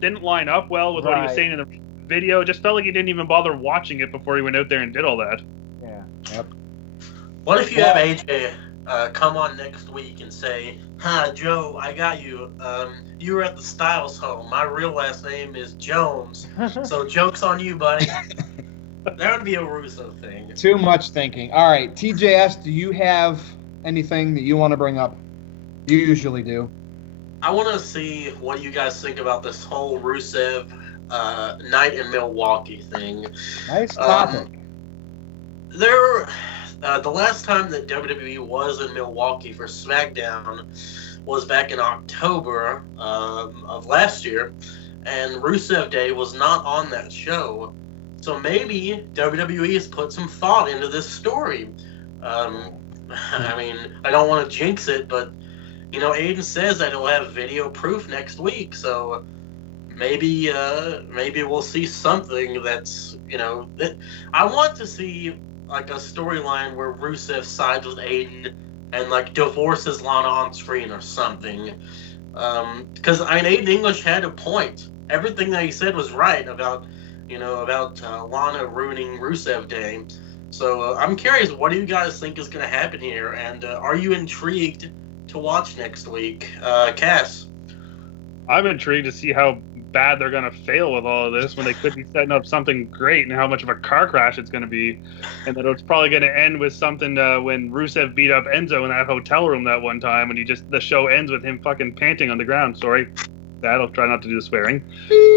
didn't line up well with what he was saying in the video. It just felt like he didn't even bother watching it before he went out there and did all that. Yeah. Yep. What if you have AJ come on next week and say, "Hi, Joe, I got you. You were at the Styles home. My real last name is Jones, so joke's on you, buddy." That would be a Russo thing. Too much thinking. All right, TJS, do you have anything that you want to bring up? You usually do. I want to see what you guys think about this whole Rusev night in Milwaukee thing. Nice topic. The last time that WWE was in Milwaukee for SmackDown was back in October of last year, and Rusev Day was not on that show. So maybe WWE has put some thought into this story. I mean, I don't want to jinx it, but you know, Aiden says that he'll have video proof next week, so maybe we'll see something that's, you know, I want to see like a storyline where Rusev sides with Aiden and like divorces Lana on screen or something. Because I mean, Aiden English had a point. Everything that he said was right about Lana ruining Rusev Day. So I'm curious, what do you guys think is going to happen here? And are you intrigued to watch next week? Cass? I'm intrigued to see how bad they're going to fail with all of this when they could be setting up something great and how much of a car crash it's going to be. And that it's probably going to end with something when Rusev beat up Enzo in that hotel room that one time and the show ends with him fucking panting on the ground. Sorry, that I'll try not to do the swearing.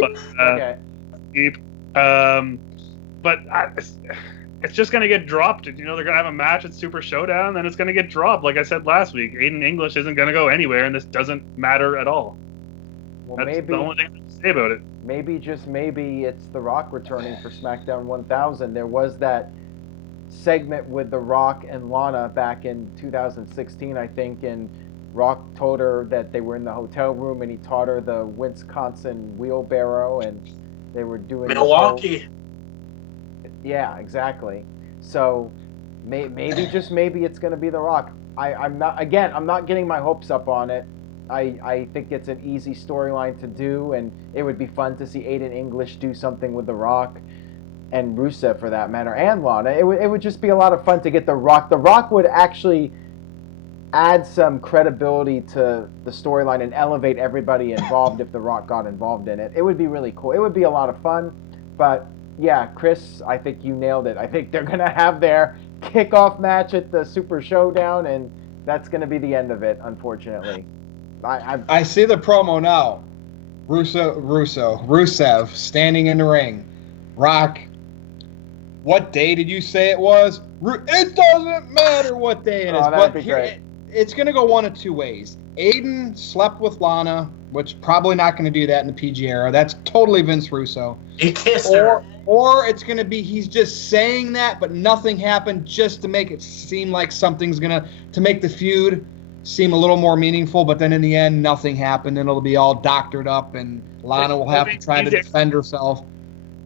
But, okay. It's just going to get dropped. You know, they're going to have a match at Super Showdown, and then it's going to get dropped. Like I said last week, Aiden English isn't going to go anywhere, and this doesn't matter at all. Well, That's maybe, the only thing I have to say about it. Maybe, just maybe, it's The Rock returning for SmackDown 1000. There was that segment with The Rock and Lana back in 2016, I think, and Rock told her that they were in the hotel room, and he taught her the Wisconsin wheelbarrow, and they were doing Milwaukee. Yeah, exactly. So maybe just maybe it's going to be The Rock. I'm not getting my hopes up on it. I think it's an easy storyline to do, and it would be fun to see Aiden English do something with The Rock and Rusev for that matter, and Lana. It would just be a lot of fun to get The Rock. The Rock would actually add some credibility to the storyline and elevate everybody involved if The Rock got involved in it. It would be really cool. It would be a lot of fun. But yeah, Chris, I think you nailed it. I think they're going to have their kickoff match at the Super Showdown, and that's going to be the end of it, unfortunately. I see the promo now. Rusev standing in the ring. Rock, what day did you say it was? It doesn't matter what day it is. That'd be great. It's going to go one of two ways. Aiden slept with Lana, which probably not going to do that in the PG era. That's totally Vince Russo. He kissed her. Or it's going to be he's just saying that, but nothing happened just to make it seem like something's going to make the feud seem a little more meaningful, but then in the end, nothing happened, and it'll be all doctored up, and Lana will have to try to defend herself.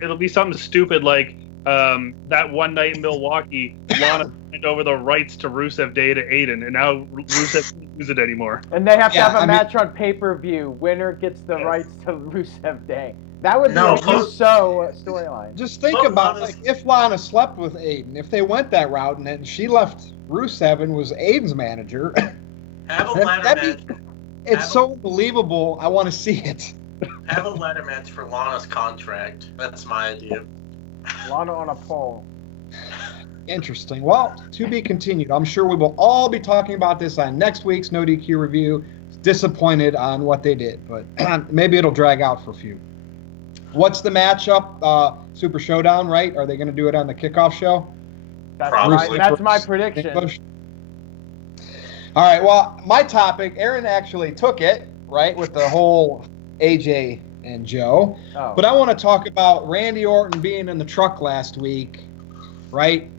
It'll be something stupid like that one night in Milwaukee, Lana signed over the rights to Rusev Day to Aiden, and now Rusev can't use it anymore. And they have to have a match on pay-per-view. Winner gets the rights to Rusev Day. That would be a Russo storyline. Just think about like if Lana slept with Aiden, if they went that route, and then she left Rusev and was Aiden's manager. Have a ladder match. It's so believable. I want to see it. Have a ladder match for Lana's contract. That's my idea. Lana on a pole. Interesting. Well, to be continued. I'm sure we will all be talking about this on next week's NoDQ review. Disappointed on what they did, but maybe it'll drag out for a few. What's the matchup? Super Showdown, right? Are they going to do it on the kickoff show? That's my prediction. All right, well, my topic, Aaron actually took it, right, with the whole AJ and Joe. Oh. But I want to talk about Randy Orton being in the truck last week, right?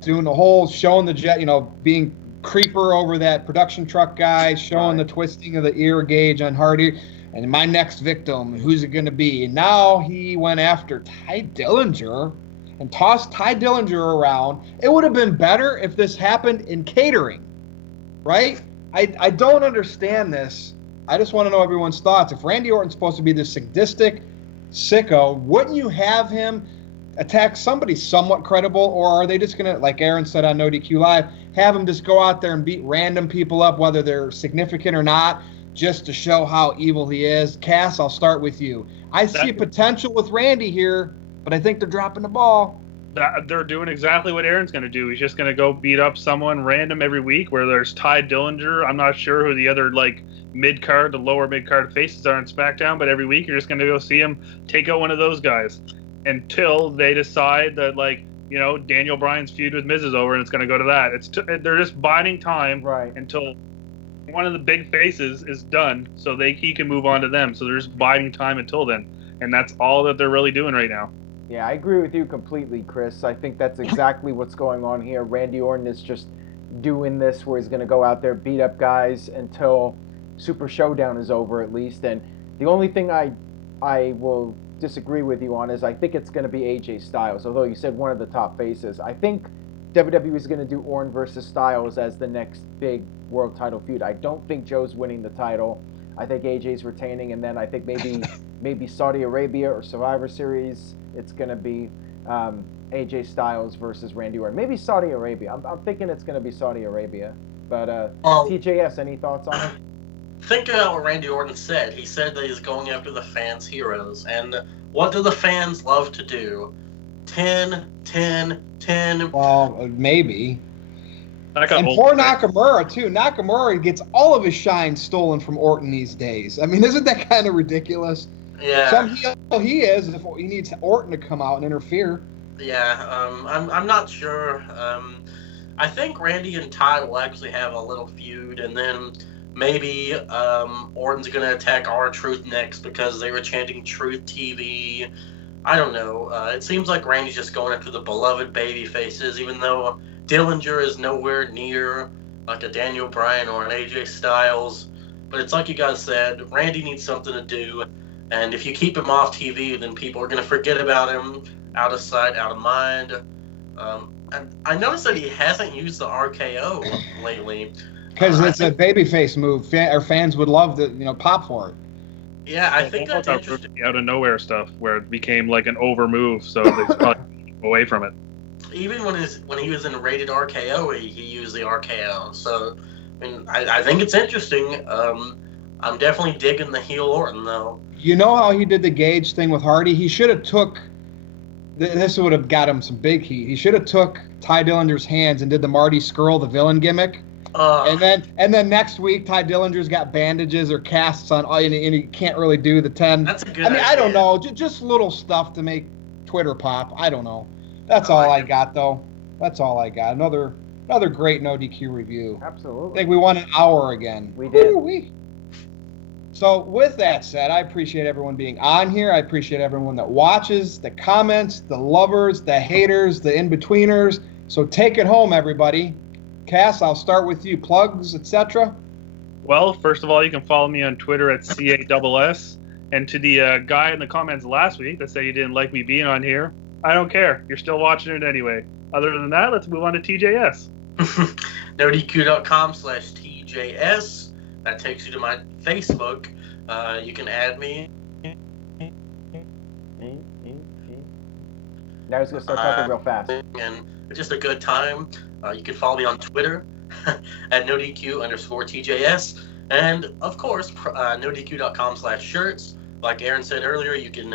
Doing the whole, showing the jet, being creeper over that production truck guy, showing the twisting of the ear gauge on Hardy. And my next victim, who's it going to be? And now he went after Ty Dillinger and tossed Ty Dillinger around. It would have been better if this happened in catering. Right? I don't understand this. I just want to know everyone's thoughts. If Randy Orton's supposed to be this sadistic sicko, wouldn't you have him attack somebody somewhat credible, or are they just going to, like Aaron said on NoDQ Live, have him just go out there and beat random people up, whether they're significant or not, just to show how evil he is? Cass, I'll start with you. I see potential with Randy here, but I think they're dropping the ball. They're doing exactly what Aaron's going to do. He's just going to go beat up someone random every week, where there's Ty Dillinger. I'm not sure who the other mid-card, the lower mid-card faces are on SmackDown, but every week you're just going to go see him take out one of those guys until they decide that, Daniel Bryan's feud with Miz is over and it's going to go to that. They're just biding time until one of the big faces is done so he can move on to them. So they're just biding time until then. And that's all that they're really doing right now. Yeah, I agree with you completely, Chris. I think that's exactly what's going on here. Randy Orton is just doing this where he's going to go out there, beat up guys until Super Showdown is over at least. And the only thing I will disagree with you on is I think it's going to be AJ Styles, although you said one of the top faces. I think WWE is going to do Orton versus Styles as the next big world title feud. I don't think Joe's winning the title. I think AJ's retaining, and then I think maybe Saudi Arabia or Survivor Series, it's going to be AJ Styles versus Randy Orton. Maybe Saudi Arabia. I'm thinking it's going to be Saudi Arabia. But TJS, any thoughts on it? Think about what Randy Orton said. He said that he's going after the fans' heroes. And what do the fans love to do? 10, 10, 10. Well, maybe. And poor Nakamura, too. Nakamura gets all of his shine stolen from Orton these days. I mean, isn't that kind of ridiculous? Yeah. Somehow he is if he needs Orton to come out and interfere. Yeah, I'm not sure. I think Randy and Ty will actually have a little feud, and then maybe Orton's going to attack R-Truth next because they were chanting Truth TV. I don't know. It seems like Randy's just going after the beloved baby faces, even though Dillinger is nowhere near like a Daniel Bryan or an AJ Styles. But it's like you guys said, Randy needs something to do. And if you keep him off TV, then people are going to forget about him, out of sight, out of mind. And I noticed that he hasn't used the RKO lately. Because it's a babyface move. Fans would love to, pop for it. Yeah, I think that's interesting. Out of nowhere stuff where it became like an over move, so they probably away from it. Even when he was in rated RKO, he used the RKO. So mean, I think it's interesting. I'm definitely digging the heel Orton, though. You know how he did the Gage thing with Hardy? He should have took. This would have got him some big heat. He should have took Ty Dillinger's hands and did the Marty Skrull, the villain gimmick. And then next week, Ty Dillinger's got bandages or casts on, and he can't really do the 10. That's a good idea. I don't know. Just little stuff to make Twitter pop. I don't know. That's all I got, though. That's all I got. Another great No DQ review. Absolutely. I think we won an hour again. We did. Woo-wee. So with that said, I appreciate everyone being on here. I appreciate everyone that watches, the comments, the lovers, the haters, the in-betweeners. So take it home, everybody. Cass, I'll start with you. Plugs, etc. Well, first of all, you can follow me on Twitter at CASS. And to the guy in the comments last week that said he didn't like me being on here, I don't care. You're still watching it anyway. Other than that, let's move on to TJS. NoDQ.com/TJS. That takes you to my Facebook. You can add me. Now he's going to start talking real fast. And it's just a good time. You can follow me on Twitter at NoDQ_TJS. And, of course, NoDQ.com/shirts. Like Aaron said earlier, you can.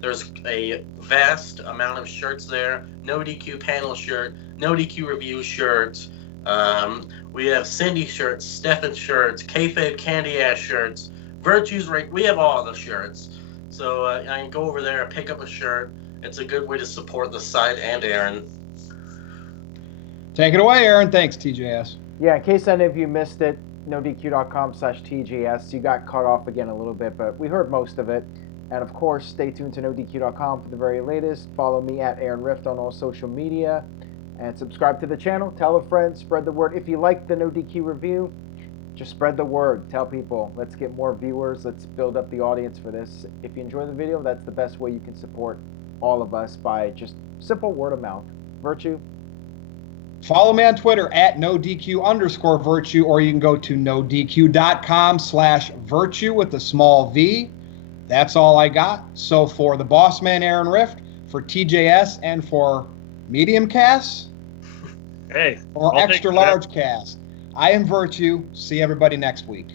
There's a vast amount of shirts there. No DQ panel shirt, No DQ review shirts. We have Cindy shirts, Stefan shirts, Kayfabe Candy Ass shirts, Virtues Rate. We have all the shirts. So I can go over there and pick up a shirt. It's a good way to support the site and Aaron. Take it away, Aaron. Thanks, TJS. Yeah, in case any of you missed it, NoDQ.com/TJS. You got cut off again a little bit, but we heard most of it. And of course, stay tuned to NoDQ.com for the very latest. Follow me at Aaron Rift on all social media. And subscribe to the channel. Tell a friend. Spread the word. If you like the NoDQ review, just spread the word. Tell people. Let's get more viewers. Let's build up the audience for this. If you enjoy the video, that's the best way you can support all of us by just simple word of mouth. Virtue. Follow me on Twitter at NoDQ_Virtue, or you can go to NoDQ.com/Virtue with a small V. That's all I got. So for the boss man, Aaron Rift, for TJS, and for medium cast, Hey. or extra large cast, I am Virtue. See everybody next week.